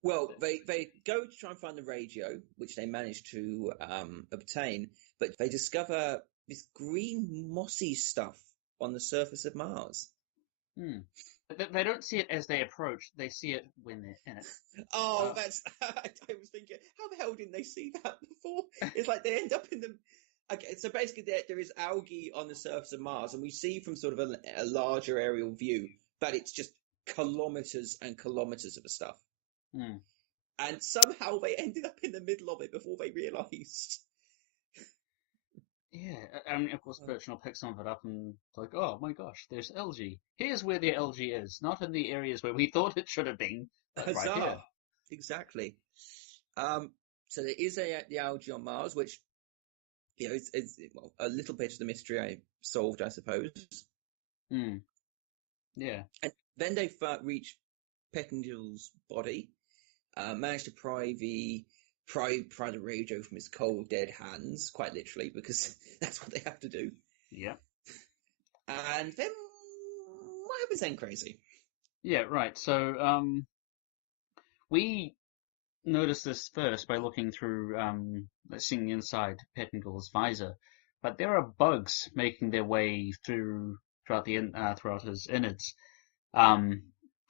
Well, they go to try and find the radio, which they manage to obtain, but they discover this green mossy stuff on the surface of Mars. Hmm. They don't see it as they approach; they see it when they're in it. Oh, Uh, that's. I was thinking, how the hell didn't they see that before? It's like they end up in the. Okay, so basically, there is algae on the surface of Mars, and we see from sort of a larger aerial view that it's just kilometers and kilometers of the stuff. hmm. and somehow they ended up in the middle of it before they realised. Yeah, I mean, of course, Birchnell picks some of it up and it's like, oh my gosh, there's algae. Here's where the algae is, not in the areas where we thought it should have been, but right here. Huzzah! Exactly. So there is the algae on Mars, which is well, a little bit of the mystery I solved, I suppose. Hmm. Yeah. And then they reach Pettingill's body, managed to pry the radio from his cold, dead hands, quite literally, because that's what they have to do. Yeah. And then what happens then, Crazy? Yeah, right. So, we noticed this first by looking through, seeing inside Pettingill's visor, but there are bugs making their way throughout his innards. Um,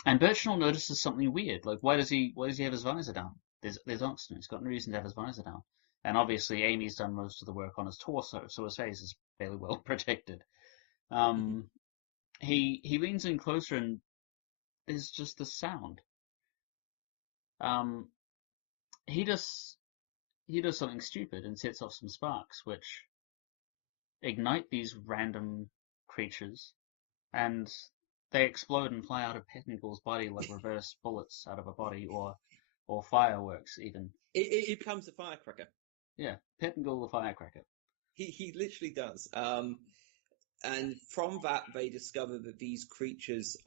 and Birchnell notices something weird. Like, why does he have his visor down? There's oxygen. He's got no reason to have his visor down. And obviously, Amy's done most of the work on his torso, so his face is fairly well protected. Um, he leans in closer, and there's just the sound. Um, he does he does something stupid and sets off some sparks, which ignite these random creatures, and they explode and fly out of Pettingill's body like reverse bullets out of a body, or fireworks even. It becomes a firecracker. Yeah, Pettingill the firecracker. He literally does. And from that, they discover that these creatures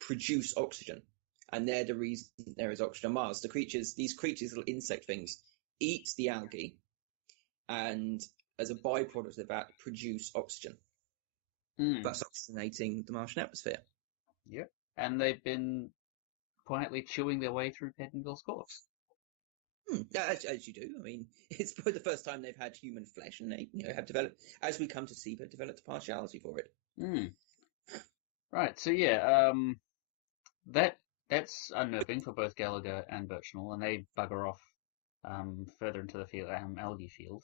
produce oxygen, and they're the reason there is oxygen on Mars. These creatures, little insect things, eat the algae, and as a byproduct of that, produce oxygen, thus oxygenating the Martian atmosphere. Yep. And they've been quietly chewing their way through Pettingill's corpse. As you do. I mean, it's probably the first time they've had human flesh, and they have developed, as we come to see, they've developed a partiality for it. Right. So yeah, that's unnerving for both Gallagher and Birchnell, and they bugger off further into the algae field.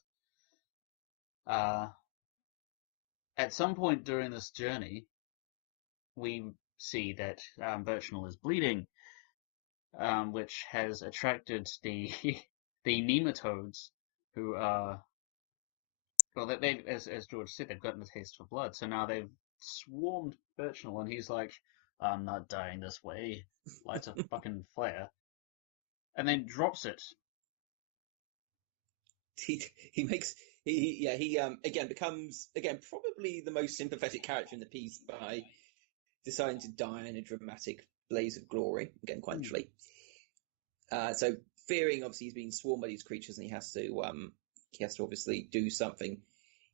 At some point during this journey, we see that Birchnell is bleeding, which has attracted the the nematodes, who are well, they as George said, they've gotten a taste for blood, so now they've swarmed Birchnell, and he's like, "I'm not dying this way." Lights a fucking flare, and then drops it. He makes he again becomes probably the most sympathetic character in the piece by deciding to die in a dramatic blaze of glory, again quite literally. So fearing obviously he's being swarmed by these creatures, and he has to obviously do something.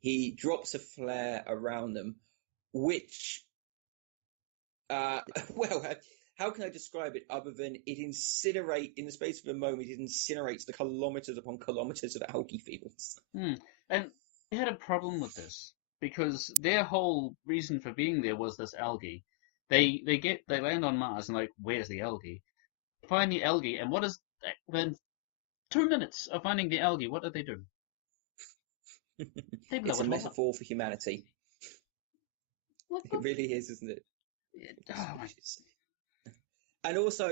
He drops a flare around them, which well, how can I describe it other than it incinerate in the space of a moment? It incinerates the kilometers upon kilometers of algae fields. And they had a problem with this because their whole reason for being there was this algae. They land on Mars and like, where's the algae? Find the algae, and what is then 2 minutes of finding the algae? What did they do? They blow It's a it all up. metaphor for humanity. It really is, isn't it? Oh my. And also,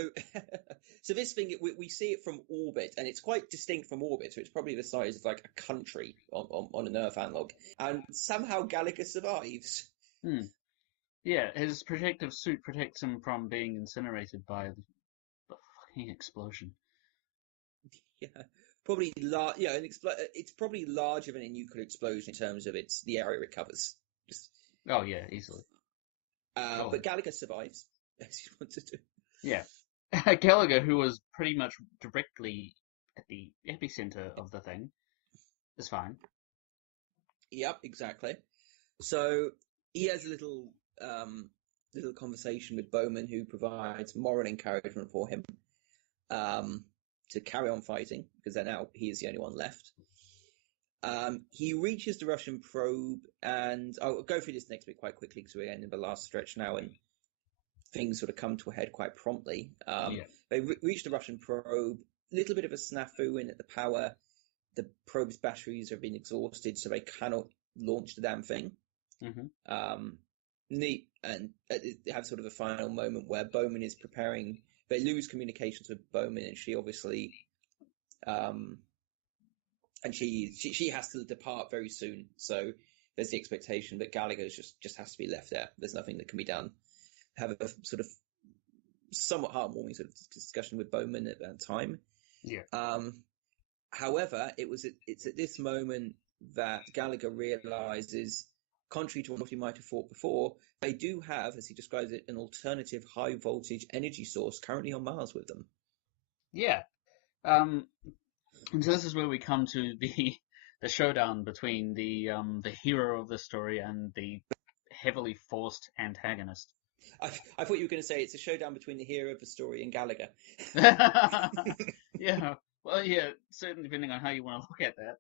so this thing, we see it from orbit, and it's quite distinct from orbit, so it's probably the size of like a country on an Earth analog. And somehow Gallagher survives. Yeah, his protective suit protects him from being incinerated by the fucking explosion. Yeah, probably it's probably larger than a nuclear explosion in terms of the area it covers. Oh yeah, easily. But Gallagher survives, as he wanted to. Yeah. Gallagher, who was pretty much directly at the epicenter of the thing, is fine. Yep, exactly. So he has a little conversation with Bowman, who provides moral encouragement for him to carry on fighting, because now he is the only one left. He reaches the Russian probe, and I'll go through this next bit quite quickly because we're in the last stretch now, and things sort of come to a head quite promptly. They reach the Russian probe, a little bit of a snafu in that the probe's batteries have been exhausted, so they cannot launch the damn thing. Neat, and they have sort of a final moment where Bowman is preparing. they lose communications with Bowman, and she obviously, and she has to depart very soon. So there's the expectation that Gallagher just has to be left there. There's nothing that can be done. Have a sort of somewhat heartwarming sort of discussion with Bowman at that time. Yeah. However, it's at this moment that Gallagher realizes, contrary to what he might have thought before, they do have, as he describes it, an alternative high voltage energy source currently on Mars with them. Yeah. And so this is where we come to the showdown between the hero of the story and the heavily forced antagonist. I thought you were going to say it's a showdown between the hero of the story and Gallagher. Yeah. Well, yeah, certainly depending on how you want to look at that.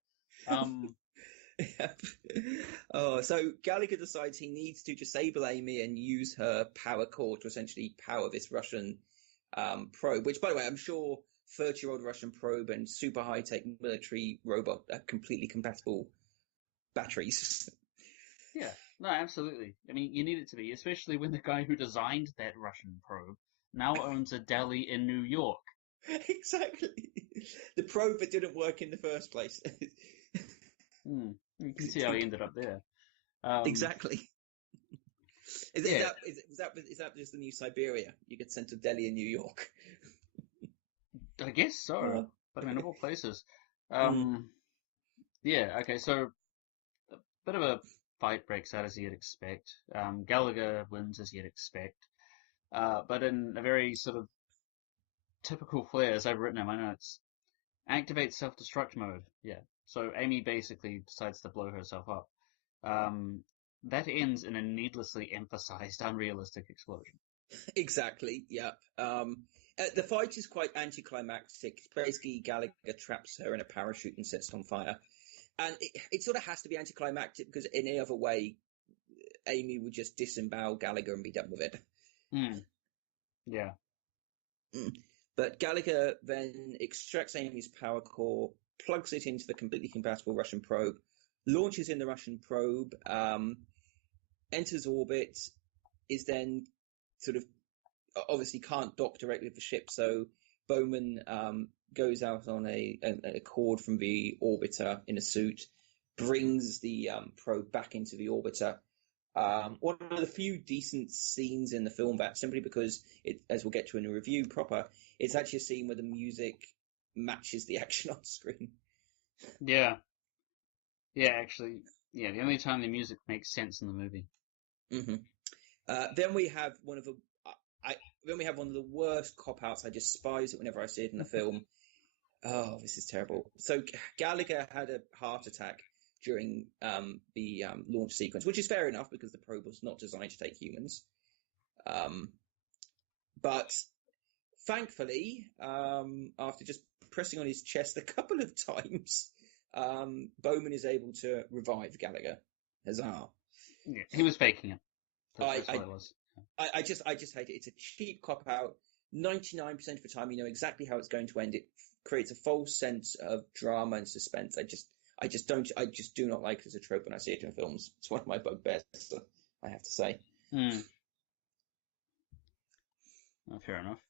So Gallagher decides he needs to disable Amy and use her power core to essentially power this Russian probe, which, by the way, I'm sure 30-year-old Russian probe and super high-tech military robot are completely compatible batteries. Yeah, no, absolutely. I mean, you need it to be, especially when the guy who designed that Russian probe now owns a deli in New York. Exactly. The probe that didn't work in the first place. You can see how he ended up there. Exactly. Is Yeah, that just the new Siberia? You get sent to Delhi in New York. I guess so. But I mean, of all places. Yeah, okay, so a bit of a fight breaks out as you'd expect. Gallagher wins as you'd expect. But in a very sort of typical flair, as I've written in my notes, activate self-destruct mode. Yeah. So Amy basically decides to blow herself up. That ends in a needlessly emphasized unrealistic explosion. Exactly. Yeah. The fight is quite anticlimactic. Basically, Gallagher traps her in a parachute and sets it on fire. And it sort of has to be anticlimactic because in any other way, Amy would just disembowel Gallagher and be done with it. Yeah. But Gallagher then extracts Amy's power core, plugs it into the completely compatible Russian probe, launches in the Russian probe, enters orbit, is then sort of obviously can't dock directly with the ship, so Bowman goes out on a cord from the orbiter in a suit, brings the probe back into the orbiter. One of the few decent scenes in the film, that simply because as we'll get to in a review proper, it's actually a scene where the music matches the action on screen. Yeah. Yeah, actually, yeah, the only time the music makes sense in the movie. Then we have one of the worst cop-outs. I despise it whenever I see it in a film. Oh, this is terrible. So Gallagher had a heart attack during the launch sequence, which is fair enough because the probe was not designed to take humans. But thankfully, after just pressing on his chest a couple of times, Bowman is able to revive Gallagher. Huzzah! Yeah, he was faking it. That's what it was. I just hate it. It's a cheap cop out. 99% of the time, you know exactly how it's going to end. It creates a false sense of drama and suspense. I just do not like it as a trope when I see it in films. It's one of my bugbears, I have to say. Oh, fair enough.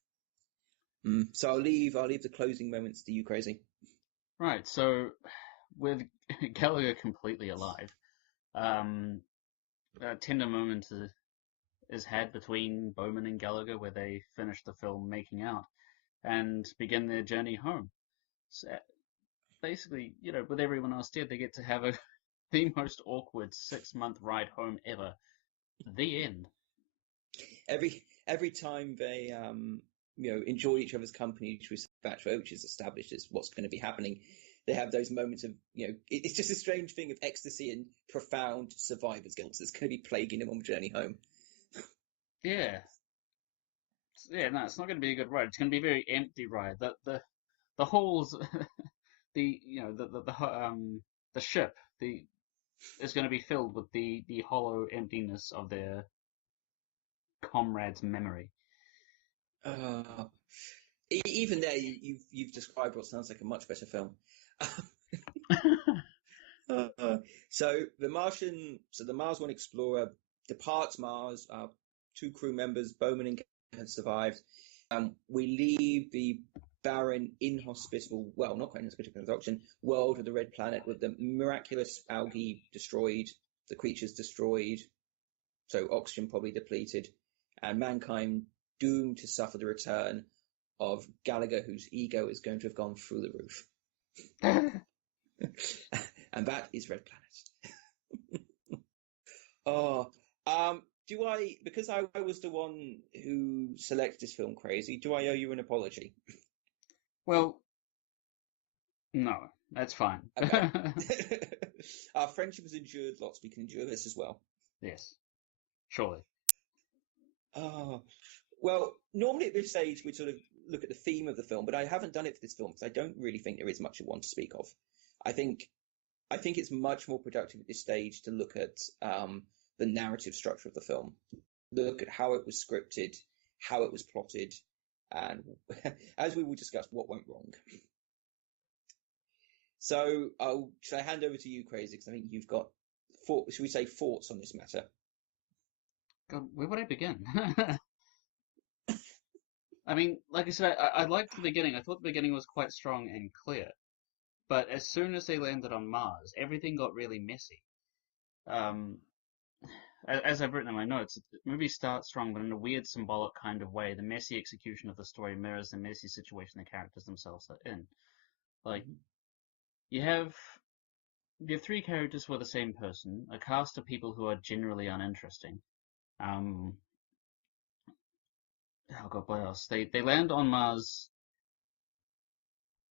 So I'll leave the closing moments to you, Crazy. Right. So with Gallagher completely alive, a tender moment is had between Bowman and Gallagher where they finish the film making out and begin their journey home. So basically, you know, with everyone else dead, they get to have the most awkward 6-month ride home ever. The end. Every time they enjoy each other's company through Bachelor, which is established as what's going to be happening, they have those moments of, it's just a strange thing of ecstasy and profound survivor's guilt that's going to be plaguing them on the journey home. Yeah. Yeah, no, it's not going to be a good ride. It's going to be a very empty ride. The holes, the ship, is going to be filled with the hollow emptiness of their comrade's memory. Even there, you've described what sounds like a much better film. So the Mars One explorer departs Mars. Two crew members, Bowman and Gallagher, have survived. We leave the barren, inhospitable, well, not quite inhospitable construction, world of the red planet with the miraculous algae destroyed, the creatures destroyed, so oxygen probably depleted, and mankind doomed to suffer the return of Gallagher, whose ego is going to have gone through the roof. And that is Red Planet. Because I was the one who selected this film, Crazy, do I owe you an apology? Well, no, that's fine. Okay. Our friendship has endured lots. We can endure this as well. Yes, surely. Well, normally at this stage we'd sort of look at the theme of the film, but I haven't done it for this film because I don't really think there is much of one to speak of. I think it's much more productive at this stage to look at the narrative structure of the film, look at how it was scripted, how it was plotted, and as we will discuss, what went wrong. So, should I hand over to you, Crazy? Because I think you've got, should we say, thoughts on this matter? God, where would I begin? I mean, like I said, I liked the beginning. I thought the beginning was quite strong and clear. But as soon as they landed on Mars, everything got really messy. As I've written in my notes, the movie starts strong, but in a weird symbolic kind of way. The messy execution of the story mirrors the messy situation the characters themselves are in. Like, you have three characters who are the same person, a cast of people who are generally uninteresting. Oh god, what else? They land on Mars.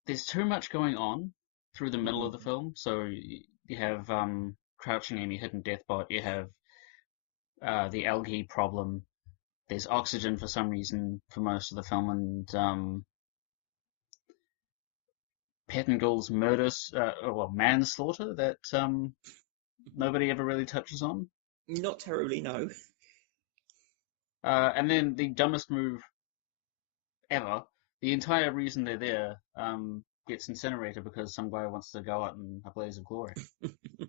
There's too much going on through the middle of the film. So you have Crouching Amy, Hidden Deathbot. You have the algae problem. There's oxygen for some reason for most of the film, and Pettingill's manslaughter that nobody ever really touches on. Not terribly, no. And then the dumbest move ever. The entire reason they're there gets incinerated because some guy wants to go out in a blaze of glory.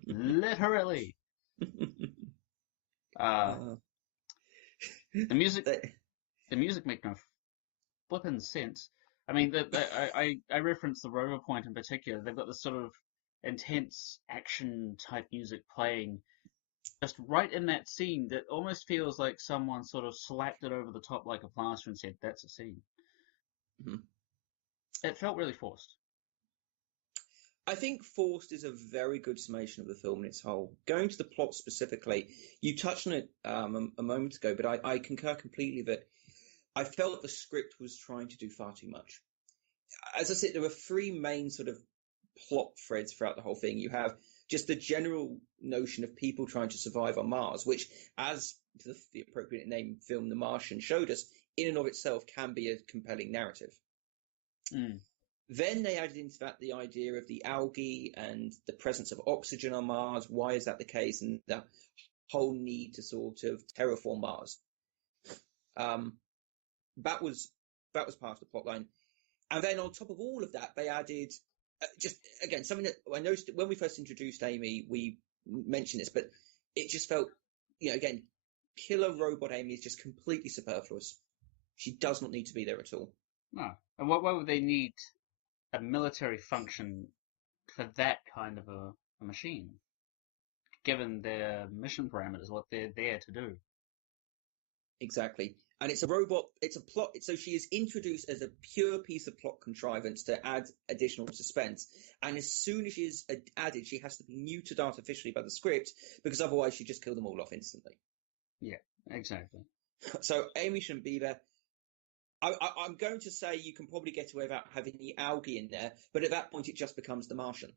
Literally. The music makes no flippin' sense. I mean, I referenced the Rover Point in particular. They've got this sort of intense action type music playing just right in that scene that almost feels like someone sort of slapped it over the top like a plaster and said, "That's a scene." Mm-hmm. It felt really forced. I think forced is a very good summation of the film in its whole. Going to the plot specifically, you touched on it a moment ago, but I concur completely that I felt the script was trying to do far too much. As I said, there were three main sort of plot threads throughout the whole thing. You have just the general notion of people trying to survive on Mars, which, as the appropriate name film The Martian showed us, in and of itself can be a compelling narrative. Mm. Then they added into that the idea of the algae and the presence of oxygen on Mars. Why is that the case? And the whole need to sort of terraform Mars. That was part of the plot line. And then on top of all of that, they added just, again, something that I noticed when we first introduced Amy, we mentioned this, but it just felt, again, killer robot Amy is just completely superfluous. She does not need to be there at all. No. And why would they need a military function for that kind of a machine, given their mission parameters, what they're there to do? Exactly. And it's a robot, it's a plot, so she is introduced as a pure piece of plot contrivance to add additional suspense. And as soon as she is added, she has to be neutered artificially by the script, because otherwise she'd just kill them all off instantly. Yeah, exactly. So Amy shouldn't be there. I'm going to say you can probably get away without having the algae in there, but at that point it just becomes the Martian.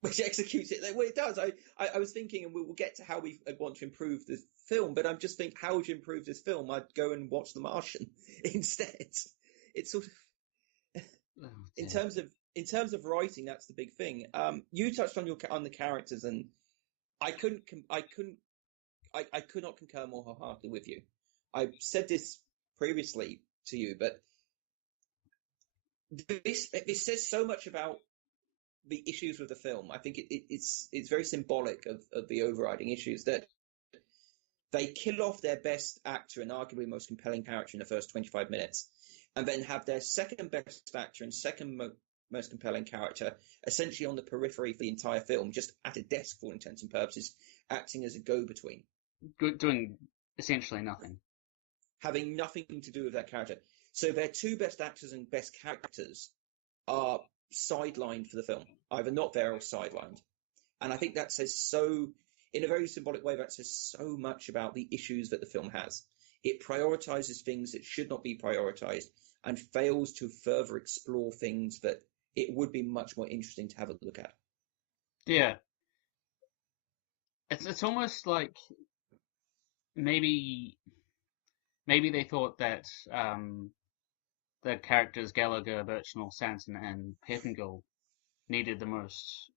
Which executes it. Well, it does. I was thinking, and we'll get to how we want to improve the film, but I'm just thinking, how would you improve this film? I'd go and watch The Martian instead. It's sort of in terms of writing, that's the big thing. You touched on the characters, and I could not concur more wholeheartedly with you. I said this previously to you, but this says so much about the issues with the film. I think it's very symbolic of the overriding issues that They kill off their best actor and arguably most compelling character in the first 25 minutes, and then have their second best actor and most compelling character essentially on the periphery for the entire film, just at a desk for all intents and purposes, acting as a go-between, Doing essentially nothing. having nothing to do with that character. So their two best actors and best characters are sidelined for the film, either not there or sidelined. And I think that says so, in a very symbolic way, that says so much about the issues that the film has. It prioritizes things that should not be prioritized and fails to further explore things that it would be much more interesting to have a look at. Yeah. It's almost like maybe they thought that the characters Gallagher, Birchnell, Sanson, and Pettingill needed the most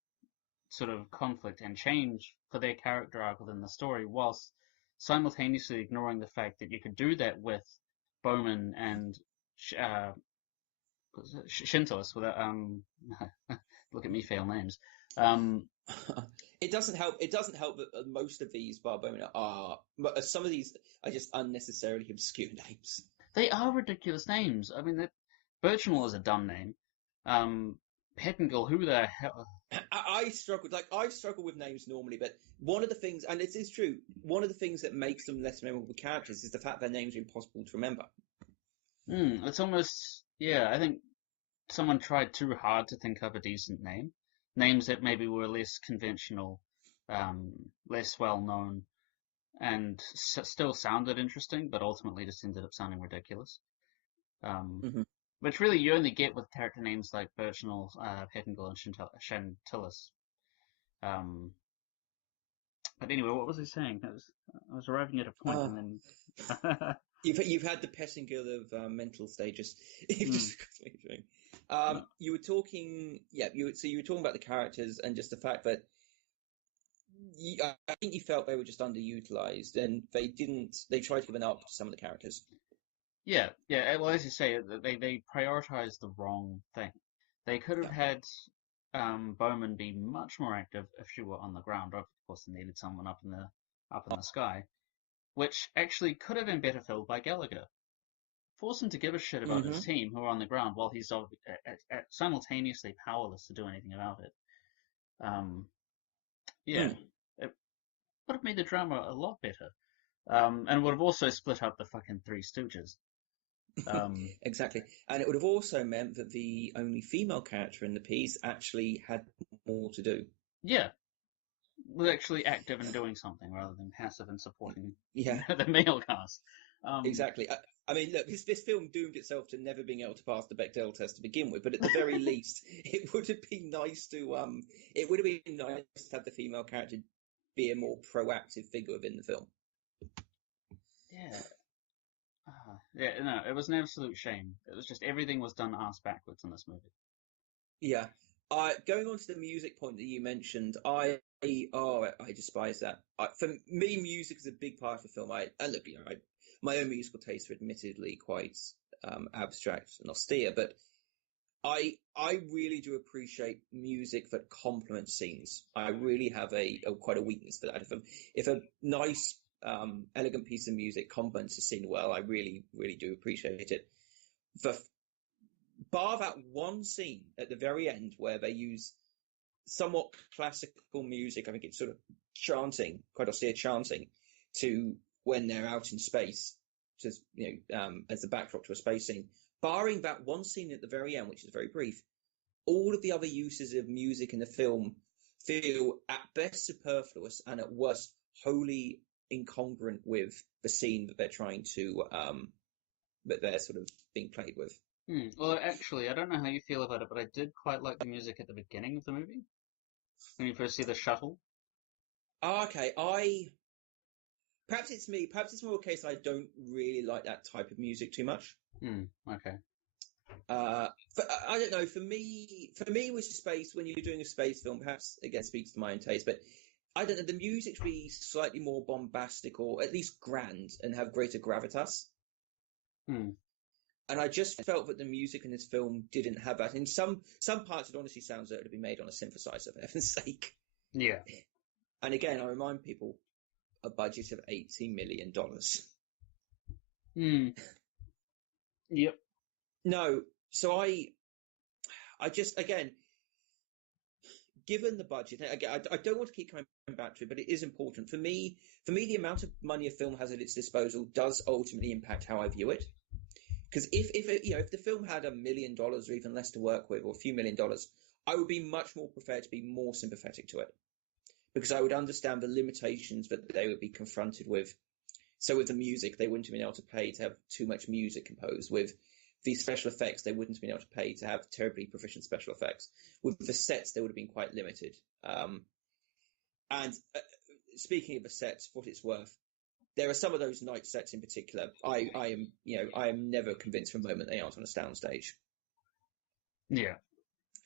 sort of conflict and change for their character arc within the story, whilst simultaneously ignoring the fact that you could do that with Bowman and Shintelis without look at me fail names. It doesn't help. It doesn't help that most of these Barbona are. Some of these are just unnecessarily obscure names. They are ridiculous names. I mean, Birchnell is a dumb name. Pettingill, who the hell? I struggle with names normally, but one of the things, and it is true, one of the things that makes them less memorable characters is the fact their names are impossible to remember. It's almost, yeah, I think someone tried too hard to think of a decent name. Names that maybe were less conventional, less well known, and still sounded interesting, but ultimately just ended up sounding ridiculous. Mm-hmm. Which really you only get with character names like Birchnell, Pettingill, and Shantillis. But anyway, what was I saying? I was arriving at a point, and then You've had the Pettingill of mental stages. You were talking, so you were talking about the characters and just the fact that I think you felt they were just underutilized, and they tried to give an arc to some of the characters. Yeah. Well, as you say, they prioritized the wrong thing. They could have had Bowman be much more active if she were on the ground. Of course, they needed someone up in the sky, which actually could have been better filled by Gallagher. Force him to give a shit about his team who are on the ground while he's simultaneously powerless to do anything about it. It would have made the drama a lot better. And would have also split up the fucking Three Stooges. Exactly. And it would have also meant that the only female character in the piece actually had more to do. Yeah. Was actually active and doing something rather than passive and supporting the male cast. Exactly. I mean, look, this film doomed itself to never being able to pass the Bechdel test to begin with, but at the very least, it would have been nice to have the female character be a more proactive figure within the film. No, it was an absolute shame. It was just everything was done ass backwards in this movie. Yeah. Going on to the music point that you mentioned, I despise that. For me, music is a big part of the film. My own musical tastes are admittedly quite abstract and austere, but I really do appreciate music that complements scenes. I really have quite a weakness for that. If a nice, elegant piece of music complements a scene well, I really, really do appreciate it. Bar that one scene at the very end where they use somewhat classical music, I think it's sort of chanting, quite austere chanting, to when they're out in space, just as the backdrop to a space scene. Barring that one scene at the very end, which is very brief, all of the other uses of music in the film feel at best superfluous and at worst wholly incongruent with the scene that they're trying to that they're sort of being played with. Well, actually, I don't know how you feel about it, but I did quite like the music at the beginning of the movie when you first see the shuttle. Okay, perhaps it's me. Perhaps it's more a case I don't really like that type of music too much. Okay. But I don't know. For me, with space, when you're doing a space film, perhaps again speaks to my own taste, but I don't know. The music should be slightly more bombastic, or at least grand, and have greater gravitas. And I just felt that the music in this film didn't have that. In some parts, it honestly sounds like it would be made on a synthesizer, for heaven's sake. Yeah. And again, I remind people, a budget of $80 million. Hmm. Yep. No, so I just, again, given the budget, again, I don't want to keep coming back to it, but it is important for me. For me, the amount of money a film has at its disposal does ultimately impact how I view it. Because if the film had $1 million or even less to work with, or a few $1,000,000, I would be much more prepared to be more sympathetic to it, because I would understand the limitations that they would be confronted with. So with the music, they wouldn't have been able to pay to have too much music composed. With the special effects, they wouldn't have been able to pay to have terribly proficient special effects. With the sets, they would have been quite limited. And speaking of the sets, for what it's worth, there are some of those night sets in particular. I am never convinced for a moment they aren't on a soundstage. Yeah.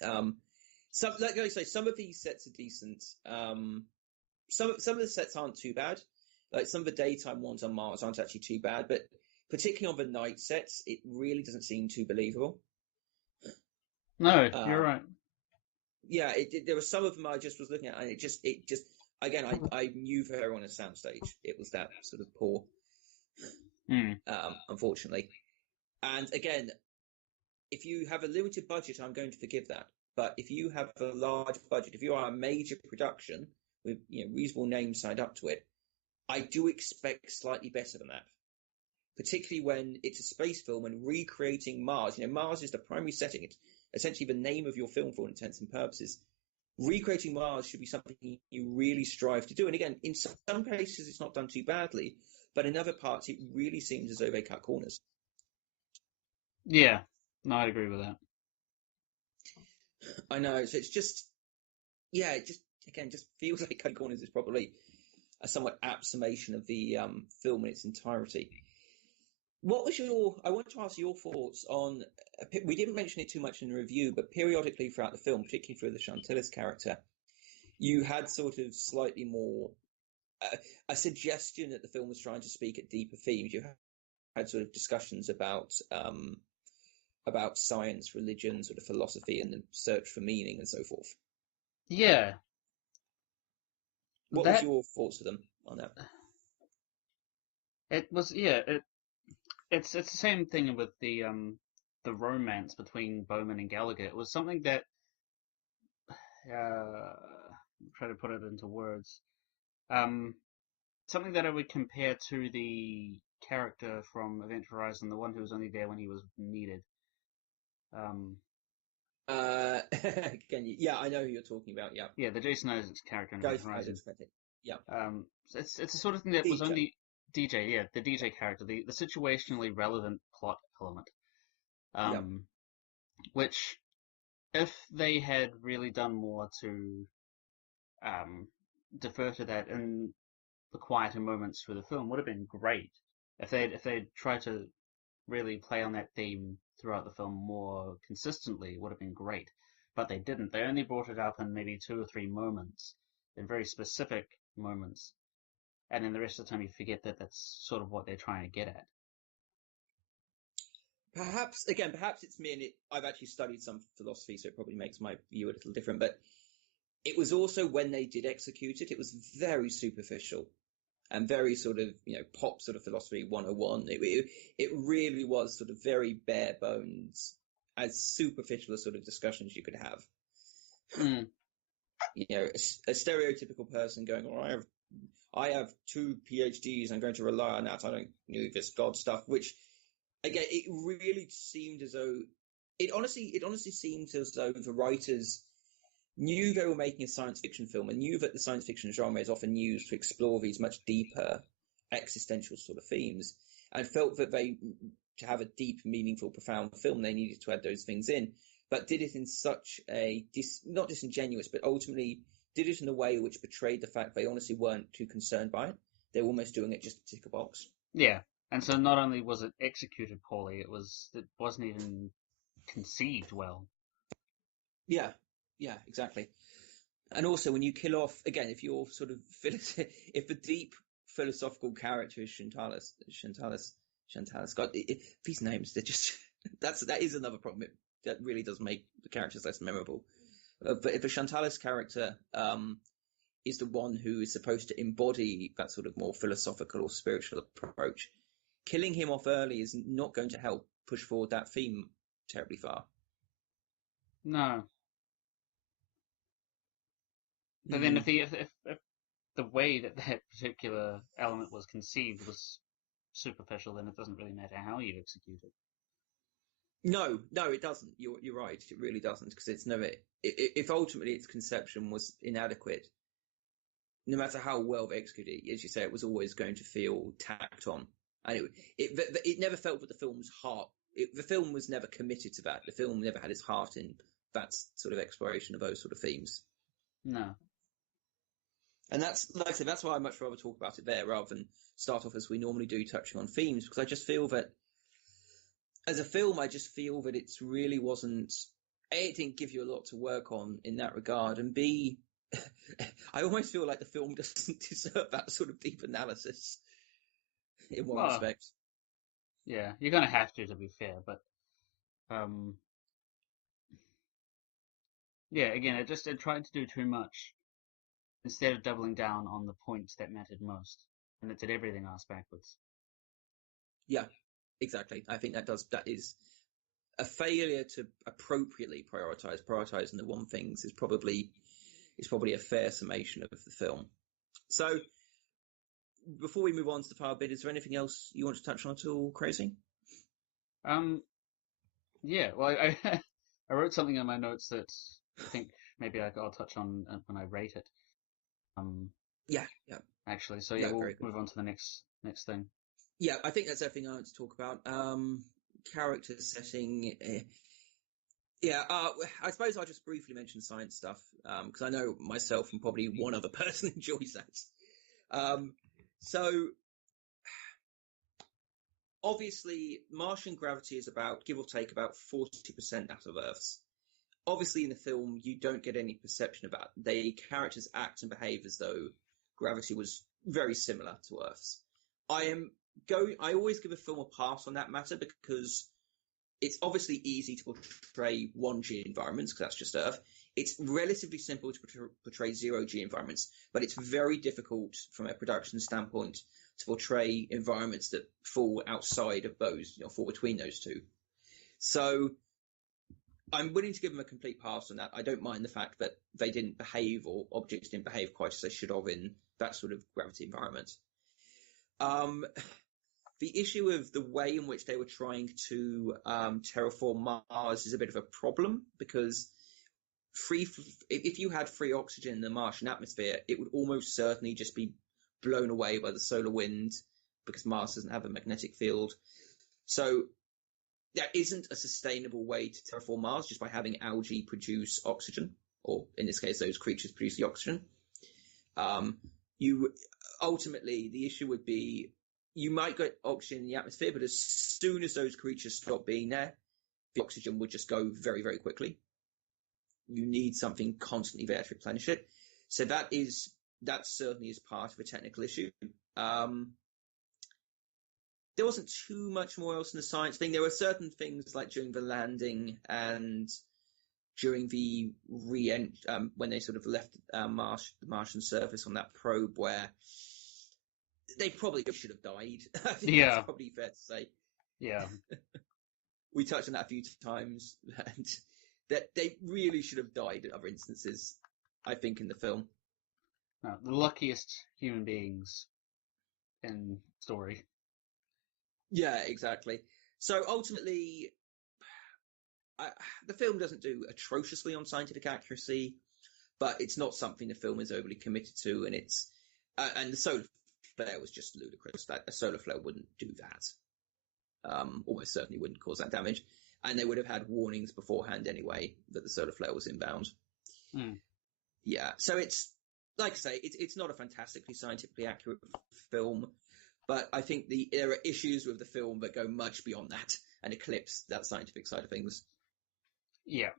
Like I say, some of these sets are decent. Some of the sets aren't too bad. Like some of the daytime ones on Mars aren't actually too bad, but particularly on the night sets, it really doesn't seem too believable. No, you're right. Yeah, there were some of them I just was looking at, and it just again, I knew they were on a soundstage. It was that sort of poor, unfortunately. And again, if you have a limited budget, I'm going to forgive that. But if you have a large budget, if you are a major production with reasonable names signed up to it, I do expect slightly better than that. Particularly when it's a space film and recreating Mars. Mars is the primary setting. It's essentially the name of your film for all intents and purposes. Recreating Mars should be something you really strive to do. And again, in some cases, it's not done too badly, but in other parts, it really seems as though they cut corners. Yeah. No, I agree with that. I know. So it's just, it just feels like cutting corners is probably a somewhat apt summation of the film in its entirety. What was I want to ask your thoughts on, we didn't mention it too much in the review, but periodically throughout the film, particularly through the Chantillis character, you had sort of slightly more, a suggestion that the film was trying to speak at deeper themes. You had sort of discussions about science, religion, sort of philosophy, and the search for meaning and so forth. Yeah. What was your thoughts of them on that? It was, it's the same thing with the romance between Bowman and Gallagher. It was something that try to put it into words. Something that I would compare to the character from Event Horizon, the one who was only there when he was needed. Yeah, I know who you're talking about. Yeah. Yeah, the Jason Isaacs character in Event Horizon. Yeah. It's the sort of thing that was only DJ. Yeah, the DJ character, the situationally relevant plot element. Which, if they had really done more to defer to that in the quieter moments through the film, would have been great. If they'd tried to really play on that theme throughout the film more consistently, it would have been great. But they didn't. They only brought it up in maybe 2 or 3 moments, in very specific moments, and then the rest of the time you forget that that's sort of what they're trying to get at. Perhaps it's me, and I've actually studied some philosophy, so it probably makes my view a little different. But it was also, when they did execute it, it was very superficial and very sort of pop sort of philosophy 101. It really was sort of very bare bones, as superficial a sort of discussions you could have. A stereotypical person going, "Oh, I have 2 PhDs. I'm going to rely on that. I don't know this God stuff." Which, again, it really seemed as though it honestly seemed as though the writers knew they were making a science fiction film and knew that the science fiction genre is often used to explore these much deeper existential sort of themes, and felt that to have a deep, meaningful, profound film, they needed to add those things in, but did it in such a not disingenuous, but ultimately did it in a way which betrayed the fact they honestly weren't too concerned by it. They were almost doing it just to tick a box. Yeah, and so not only was it executed poorly, it wasn't even conceived well. Yeah, exactly. And also, when you kill off, again, if you're sort of if the deep philosophical character is Chantalis, God, these names, they're just that is another problem. That really does make the characters less memorable. But if a Chantalis character is the one who is supposed to embody that sort of more philosophical or spiritual approach. Killing him off early is not going to help push forward that theme terribly far. No. But then if the way that particular element was conceived was superficial, then it doesn't really matter how you execute it. No, it doesn't. You're right. It really doesn't, because it's never. If ultimately its conception was inadequate, no matter how well they executed it, as you say, it was always going to feel tacked on, and it never felt that the film's heart. The film was never committed to that. The film never had its heart in that sort of exploration of those sort of themes. No. And that's, like I said, that's why I'd much rather talk about it there rather than start off as we normally do, touching on themes, because I just feel that as a film, I just feel that it really wasn't. A, it didn't give you a lot to work on in that regard, and B, I almost feel like the film doesn't deserve that sort of deep analysis in one respect. Yeah, you're going to have to be fair, but yeah, again, it tried to do too much instead of doubling down on the points that mattered most, and it did everything else backwards. Yeah, exactly. I think that is a failure to appropriately prioritizing the one things is probably a fair summation of the film. So, before we move on to the final bit, is there anything else you want to touch on at all, Crazy? Yeah, well, I I wrote something in my notes that I think maybe I'll touch on when I rate it. Yeah. Actually, so Yeah, we'll move on to the next thing. Yeah, I think that's everything I want to talk about. Character setting. I suppose I'll just briefly mention science stuff, because I know myself and probably one other person enjoys that. So, obviously, Martian gravity is about, give or take, about 40% that of Earth's. Obviously, in the film, you don't get any perception of that. The characters act and behave as though gravity was very similar to Earth's. I always give a film a pass on that matter, because it's obviously easy to portray 1G environments, because that's just Earth. It's relatively simple to portray 0G environments, but it's very difficult from a production standpoint to portray environments that fall outside of those, fall between those two. So I'm willing to give them a complete pass on that. I don't mind the fact that they didn't behave, or objects didn't behave quite as they should have in that sort of gravity environment. The issue of the way in which they were trying to terraform Mars is a bit of a problem, because if you had free oxygen in the Martian atmosphere, it would almost certainly just be blown away by the solar wind, because Mars doesn't have a magnetic field. So that isn't a sustainable way to terraform Mars, just by having algae produce oxygen, or in this case, those creatures produce the oxygen. Ultimately, the issue would be, you might get oxygen in the atmosphere, but as soon as those creatures stop being there, the oxygen would just go very, very quickly. You need something constantly there to replenish it. So that certainly is part of a technical issue. There wasn't too much more else in the science thing. There were certain things, like during the landing and during the when they sort of left the Martian surface on that probe, where they probably should have died. I think that's probably fair to say. Yeah. We touched on that a few times, and that they really should have died at other instances, I think, in the film. The luckiest human beings in story. Yeah, exactly. So ultimately, the film doesn't do atrociously on scientific accuracy, but it's not something the film is overly committed to, and and the solar flare was just ludicrous. That a solar flare wouldn't do that. Almost certainly wouldn't cause that damage, and they would have had warnings beforehand anyway that the solar flare was inbound. Yeah, so it's, like I say, it's not a fantastically scientifically accurate film, but I think there are issues with the film that go much beyond that and eclipse that scientific side of things. Yeah,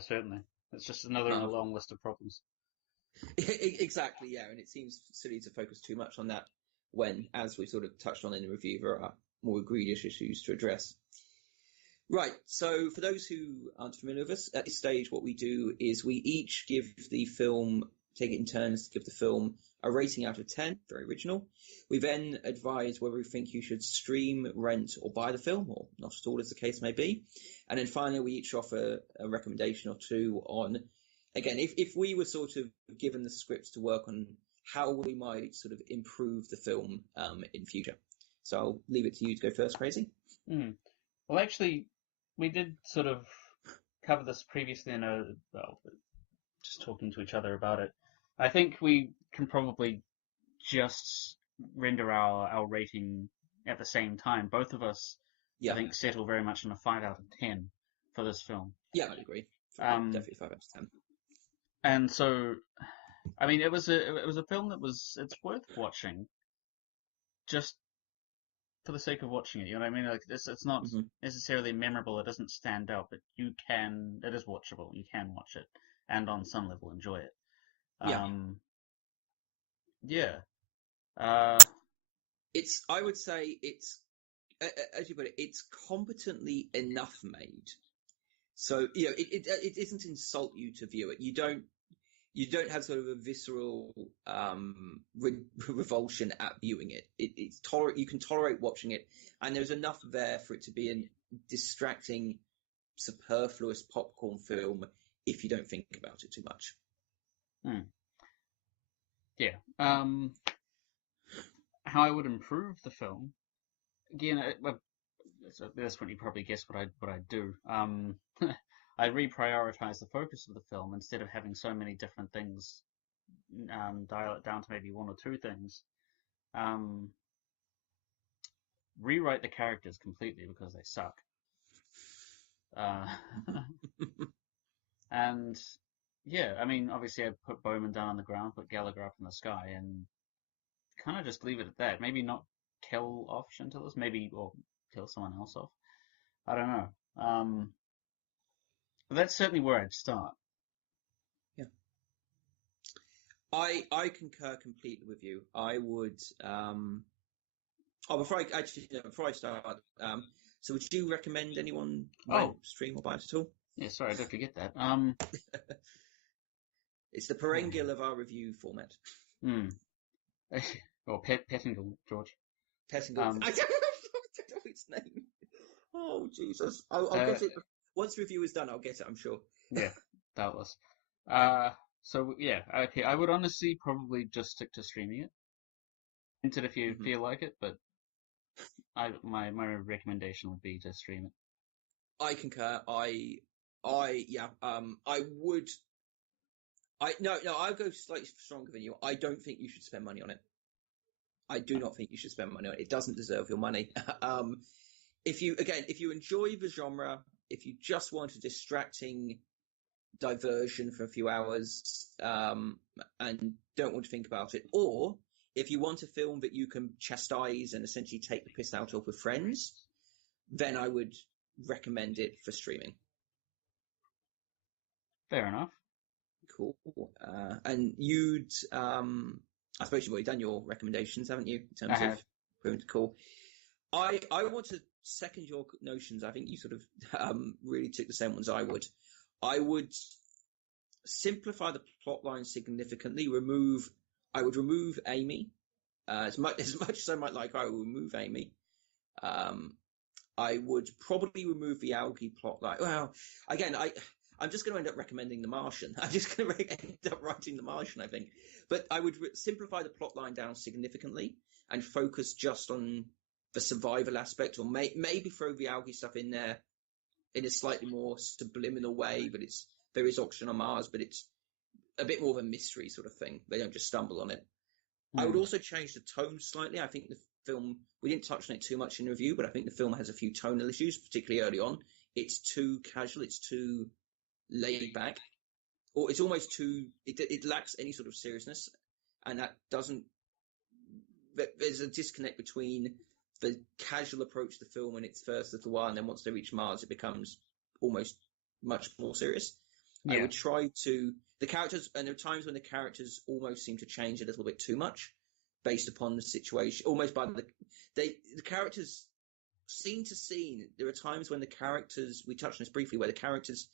certainly. It's just another in a long list of problems. Exactly, yeah, and it seems silly to focus too much on that when, as we sort of touched on in the review, there are more egregious issues to address. Right, so for those who aren't familiar with us, at this stage what we do is we each give the film take it in turns to give the film a rating out of 10, very original. We then advise whether we think you should stream, rent, or buy the film, or not at all, as the case may be. And then finally, we each offer a recommendation or two on, again, if we were sort of given the scripts to work on how we might sort of improve the film in future. So I'll leave it to you to go first, Crazy. Well, actually, we did sort of cover this previously just talking to each other about it. I think we can probably just render our rating at the same time. Both of us, Yeah. I think, settle very much on a 5 out of 10 for this film. Yeah, I'd agree. Definitely 5 out of 10. And so, I mean, it was a film it's worth watching, just for the sake of watching it. You know what I mean? Like it's not necessarily memorable. It doesn't stand out, but it is watchable. You can watch it, and on some level enjoy it. Yeah. I would say it's, as you put it, it's competently enough made. So, it doesn't insult you to view it. You don't have sort of a visceral revulsion at viewing it. You can tolerate watching it, and there's enough there for it to be a distracting, superfluous popcorn film if you don't think about it too much. Yeah. How I would improve the film, again, at this point you probably guessed what I do. I reprioritize the focus of the film instead of having so many different things. Dial it down to maybe one or two things. Rewrite the characters completely because they suck. And yeah, I mean, obviously I put Bowman down on the ground, put Gallagher up in the sky, and kind of just leave it at that. Maybe not kill off Scintillas, or kill someone else off. I don't know. But that's certainly where I'd start. Yeah. I concur completely with you. I would. Before I start, so would you recommend anyone stream or buy it at all? Yeah, sorry, I did forget that. It's the perennial of our review format. Or Pettingill, George. Pettingill. I don't know its name. Oh, Jesus. I'll get it. Once the review is done, I'll get it, I'm sure. Yeah, doubtless. So, yeah, okay, I would honestly probably just stick to streaming it. Rent it if you feel like it, but my recommendation would be to stream it. I concur. I would. I'll go slightly stronger than you. I don't think you should spend money on it. I do not think you should spend money on it. It doesn't deserve your money. If you enjoy the genre, if you just want a distracting diversion for a few hours, and don't want to think about it, or if you want a film that you can chastise and essentially take the piss out of with friends, then I would recommend it for streaming. Fair enough. Cool. And I suppose you've already done your recommendations, haven't you? In terms of cool. I want to second your notions. I think you sort of really took the same ones I would. I would simplify the plot line significantly. I would remove Amy. As much as I might like, I would remove Amy. I would probably remove the algae plot line. Well, again, I'm just going to end up recommending The Martian. I'm just going to end up writing The Martian, I think. But I would simplify the plot line down significantly and focus just on the survival aspect, or maybe throw the algae stuff in there in a slightly more subliminal way. But there is oxygen on Mars, but it's a bit more of a mystery sort of thing. They don't just stumble on it. I would also change the tone slightly. I think the film, we didn't touch on it too much in review, but I think the film has a few tonal issues, particularly early on. It's too casual. It's too laid back, or it's almost too. It lacks any sort of seriousness, and that doesn't. There's a disconnect between the casual approach to the film in its first little while, and then once they reach Mars, it becomes almost much more serious. Yeah. I would try to the characters, and there are times when the characters almost seem to change a little bit too much, based upon the situation. Almost by the characters, scene to scene. There are times when the characters, we touched on this briefly, where the characters,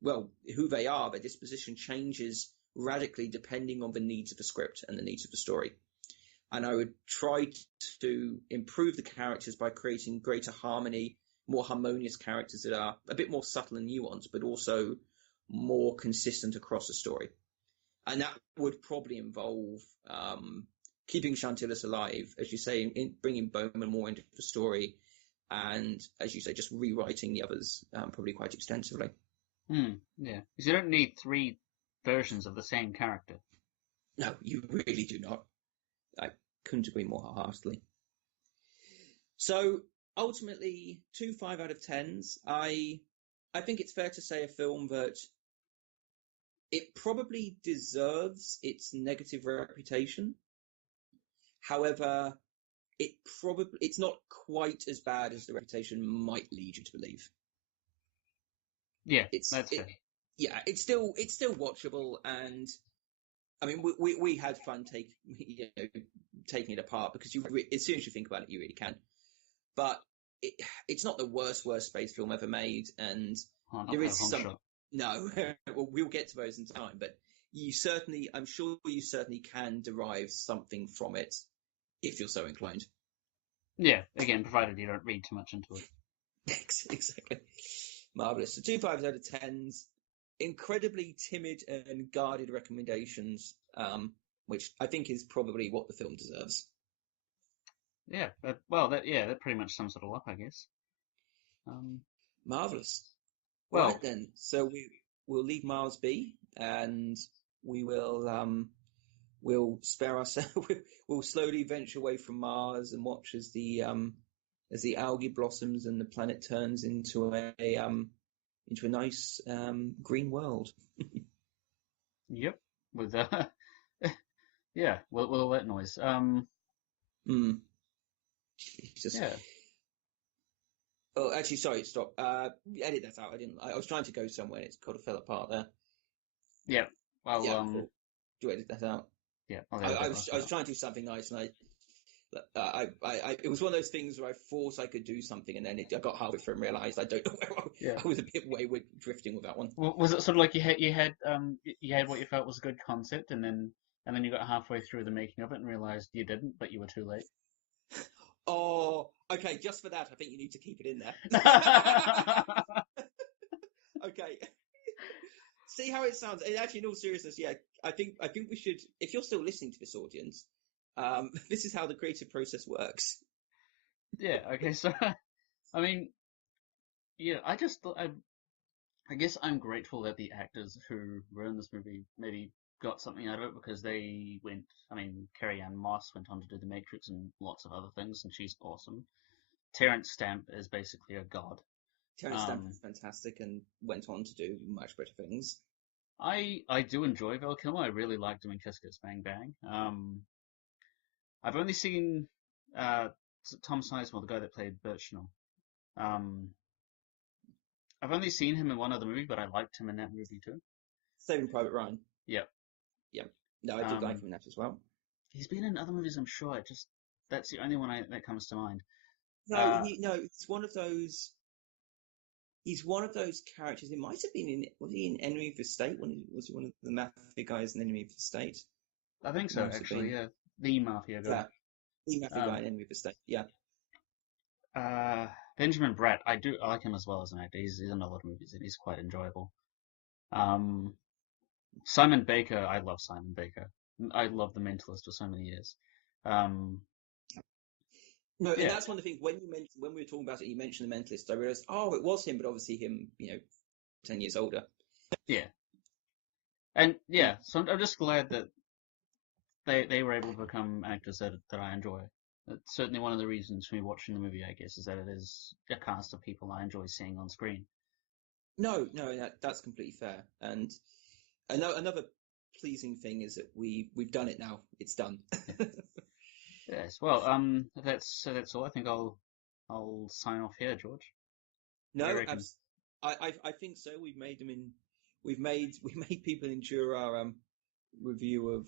well, who they are, their disposition changes radically depending on the needs of the script and the needs of the story. And I would try to improve the characters by creating greater harmony, more harmonious characters that are a bit more subtle and nuanced, but also more consistent across the story. And that would probably involve keeping Chantillis alive, as you say, bringing Bowman more into the story, and, as you say, just rewriting the others probably quite extensively. Yeah, because you don't need 3 versions of the same character. No, you really do not. I couldn't agree more wholeheartedly. So, ultimately, 2 5 out of 10s. I think it's fair to say a film that it probably deserves its negative reputation. However, it's not quite as bad as the reputation might lead you to believe. Yeah, that's fair. Yeah, it's still watchable, and I mean, we had fun taking it apart, because as soon as you think about it, you really can. But it's not the worst space film ever made, and there is some. Shot. No, well, we'll get to those in time, but I'm sure you certainly can derive something from it if you're so inclined. Yeah, again, provided you don't read too much into it. Exactly. Marvellous. So 2 5s out of 10s, incredibly timid and guarded recommendations, which I think is probably what the film deserves. Yeah, that pretty much sums it all up, I guess. Marvellous. Well, right then, so we'll leave Mars be, and we will we'll spare ourselves. We'll slowly venture away from Mars and watch as the algae blossoms and the planet turns into a nice green world. Yep, with yeah, with all that noise. Jesus. Yeah. Oh, actually, sorry, stop. Edit that out. I was trying to go somewhere, and it kind of fell apart there. Yeah. Well, cool. Do you edit that out? Yeah. I was trying to do something nice, and it was one of those things where I thought I could do something, and then I got halfway through and realised I don't know where I was a bit wayward drifting with that one. Was it sort of like you had what you felt was a good concept, and then you got halfway through the making of it and realised you didn't, but you were too late? Oh, okay. Just for that, I think you need to keep it in there. Okay. See how it sounds. And actually, in all seriousness, yeah, I think we should. If you're still listening to this audience, this is how the creative process works. Yeah. Okay. So, I mean, yeah, I guess I'm grateful that the actors who were in this movie maybe got something out of it, because they went. I mean, Carrie-Anne Moss went on to do The Matrix and lots of other things, and she's awesome. Terrence Stamp is basically a god. Terrence Stamp is fantastic and went on to do much better things. I do enjoy Val Kilmer. I really liked him in Kiss Kiss Bang Bang. I've only seen Tom Sizemore, the guy that played Birchnell. I've only seen him in one other movie, but I liked him in that movie too. Saving Private Ryan. Yep. No, I did like him in that as well. He's been in other movies, I'm sure. That's the only one that comes to mind. No, it's one of those. He's one of those characters. It might have been was he in Enemy of the State? Was he one of the mafia guys in Enemy of the State? I think so, actually. Yeah, the mafia guy. Yeah, the mafia guy in Enemy of the State. Yeah. Benjamin Bratt, I like him as well as an actor. He's in a lot of movies and he's quite enjoyable. Simon Baker, I love Simon Baker. I love The Mentalist for so many years. And that's one of the things when we were talking about it, you mentioned The Mentalist. I realised, it was him, but obviously him, 10 years older. Yeah, and so I'm just glad that they were able to become actors that I enjoy. It's certainly one of the reasons for me watching the movie, I guess, is that it is a cast of people I enjoy seeing on screen. No, that's completely fair. And another pleasing thing is that we've done it now. It's done. Yes. Well, if that's all. I think I'll sign off here, George. No, I think so. We made people endure our review of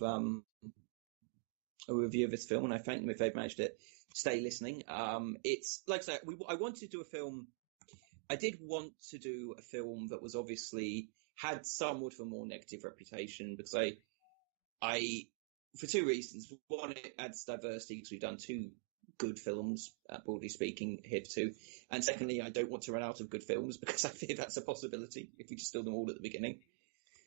this film, and I thank them if they've managed to stay listening. It's like I said, I wanted to do a film. I did want to do a film that was obviously had somewhat of a more negative reputation because I for two reasons. One, it adds diversity because we've done two good films, broadly speaking, hitherto. And secondly, I don't want to run out of good films because I fear that's a possibility if we just film them all at the beginning.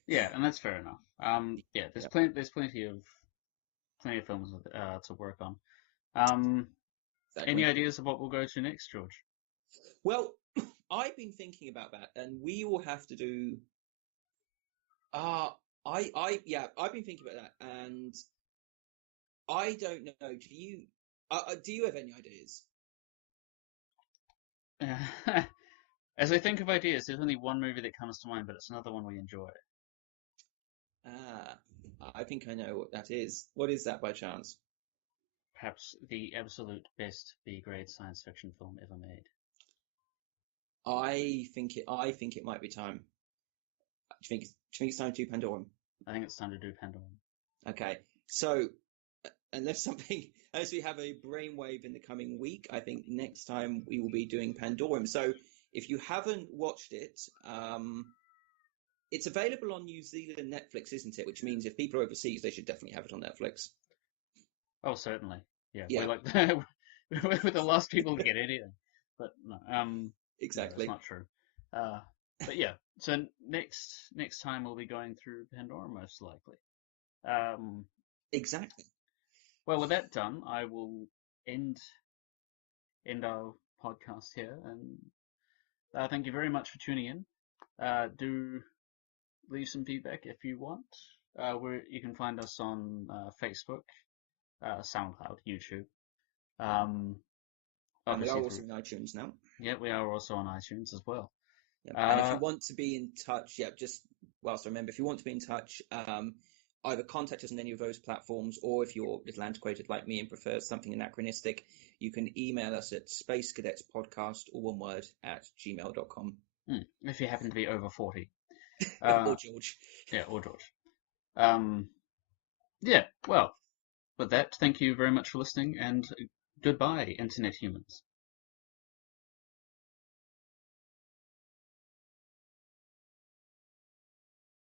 Yeah, and that's fair enough. Yeah, Yeah, there's plenty of films to work on. Um, any exactly. ideas of what we'll go to next, George? Well, I've been thinking about that, and we will have to do. Uh, I've been thinking about that, and I don't know. Do you have any ideas? As I think of ideas, there's only one movie that comes to mind, but it's another one we enjoy. Ah, I think I know what that is. What is that by chance? Perhaps the absolute best B-grade science fiction film ever made. I think it might be time. Do you think it's time to do Pandorum? I think it's time to do Pandora. Okay. So unless something, unless we have a brainwave in the coming week, I think next time we will be doing Pandorum. So if you haven't watched it, it's available on New Zealand Netflix, isn't it? Which means if people are overseas, they should definitely have it on Netflix. Oh, certainly. Yeah, we're Yeah, like we're the last people to get anything. But no, no, that's exactly. not true. Uh, but yeah, so next time we'll be going through Pandora most likely. Um, Exactly. well, with that done, I will end our podcast here, and thank you very much for tuning in. Do leave some feedback if you want. You can find us on Facebook, SoundCloud, YouTube. Um, And we are obviously also through. in iTunes now. Yeah, we are also on iTunes as well. Yep. And if Uh, you want to be in touch, just whilst I remember, if you want to be in touch, either contact us on any of those platforms, or if you're a little antiquated like me and prefer something anachronistic, you can email us at spacecadetspodcast, all one word, at gmail.com. if you happen to be over 40. Or George. Yeah, or George. Um, yeah, well, with that, thank you very much for listening, and goodbye, Internet humans.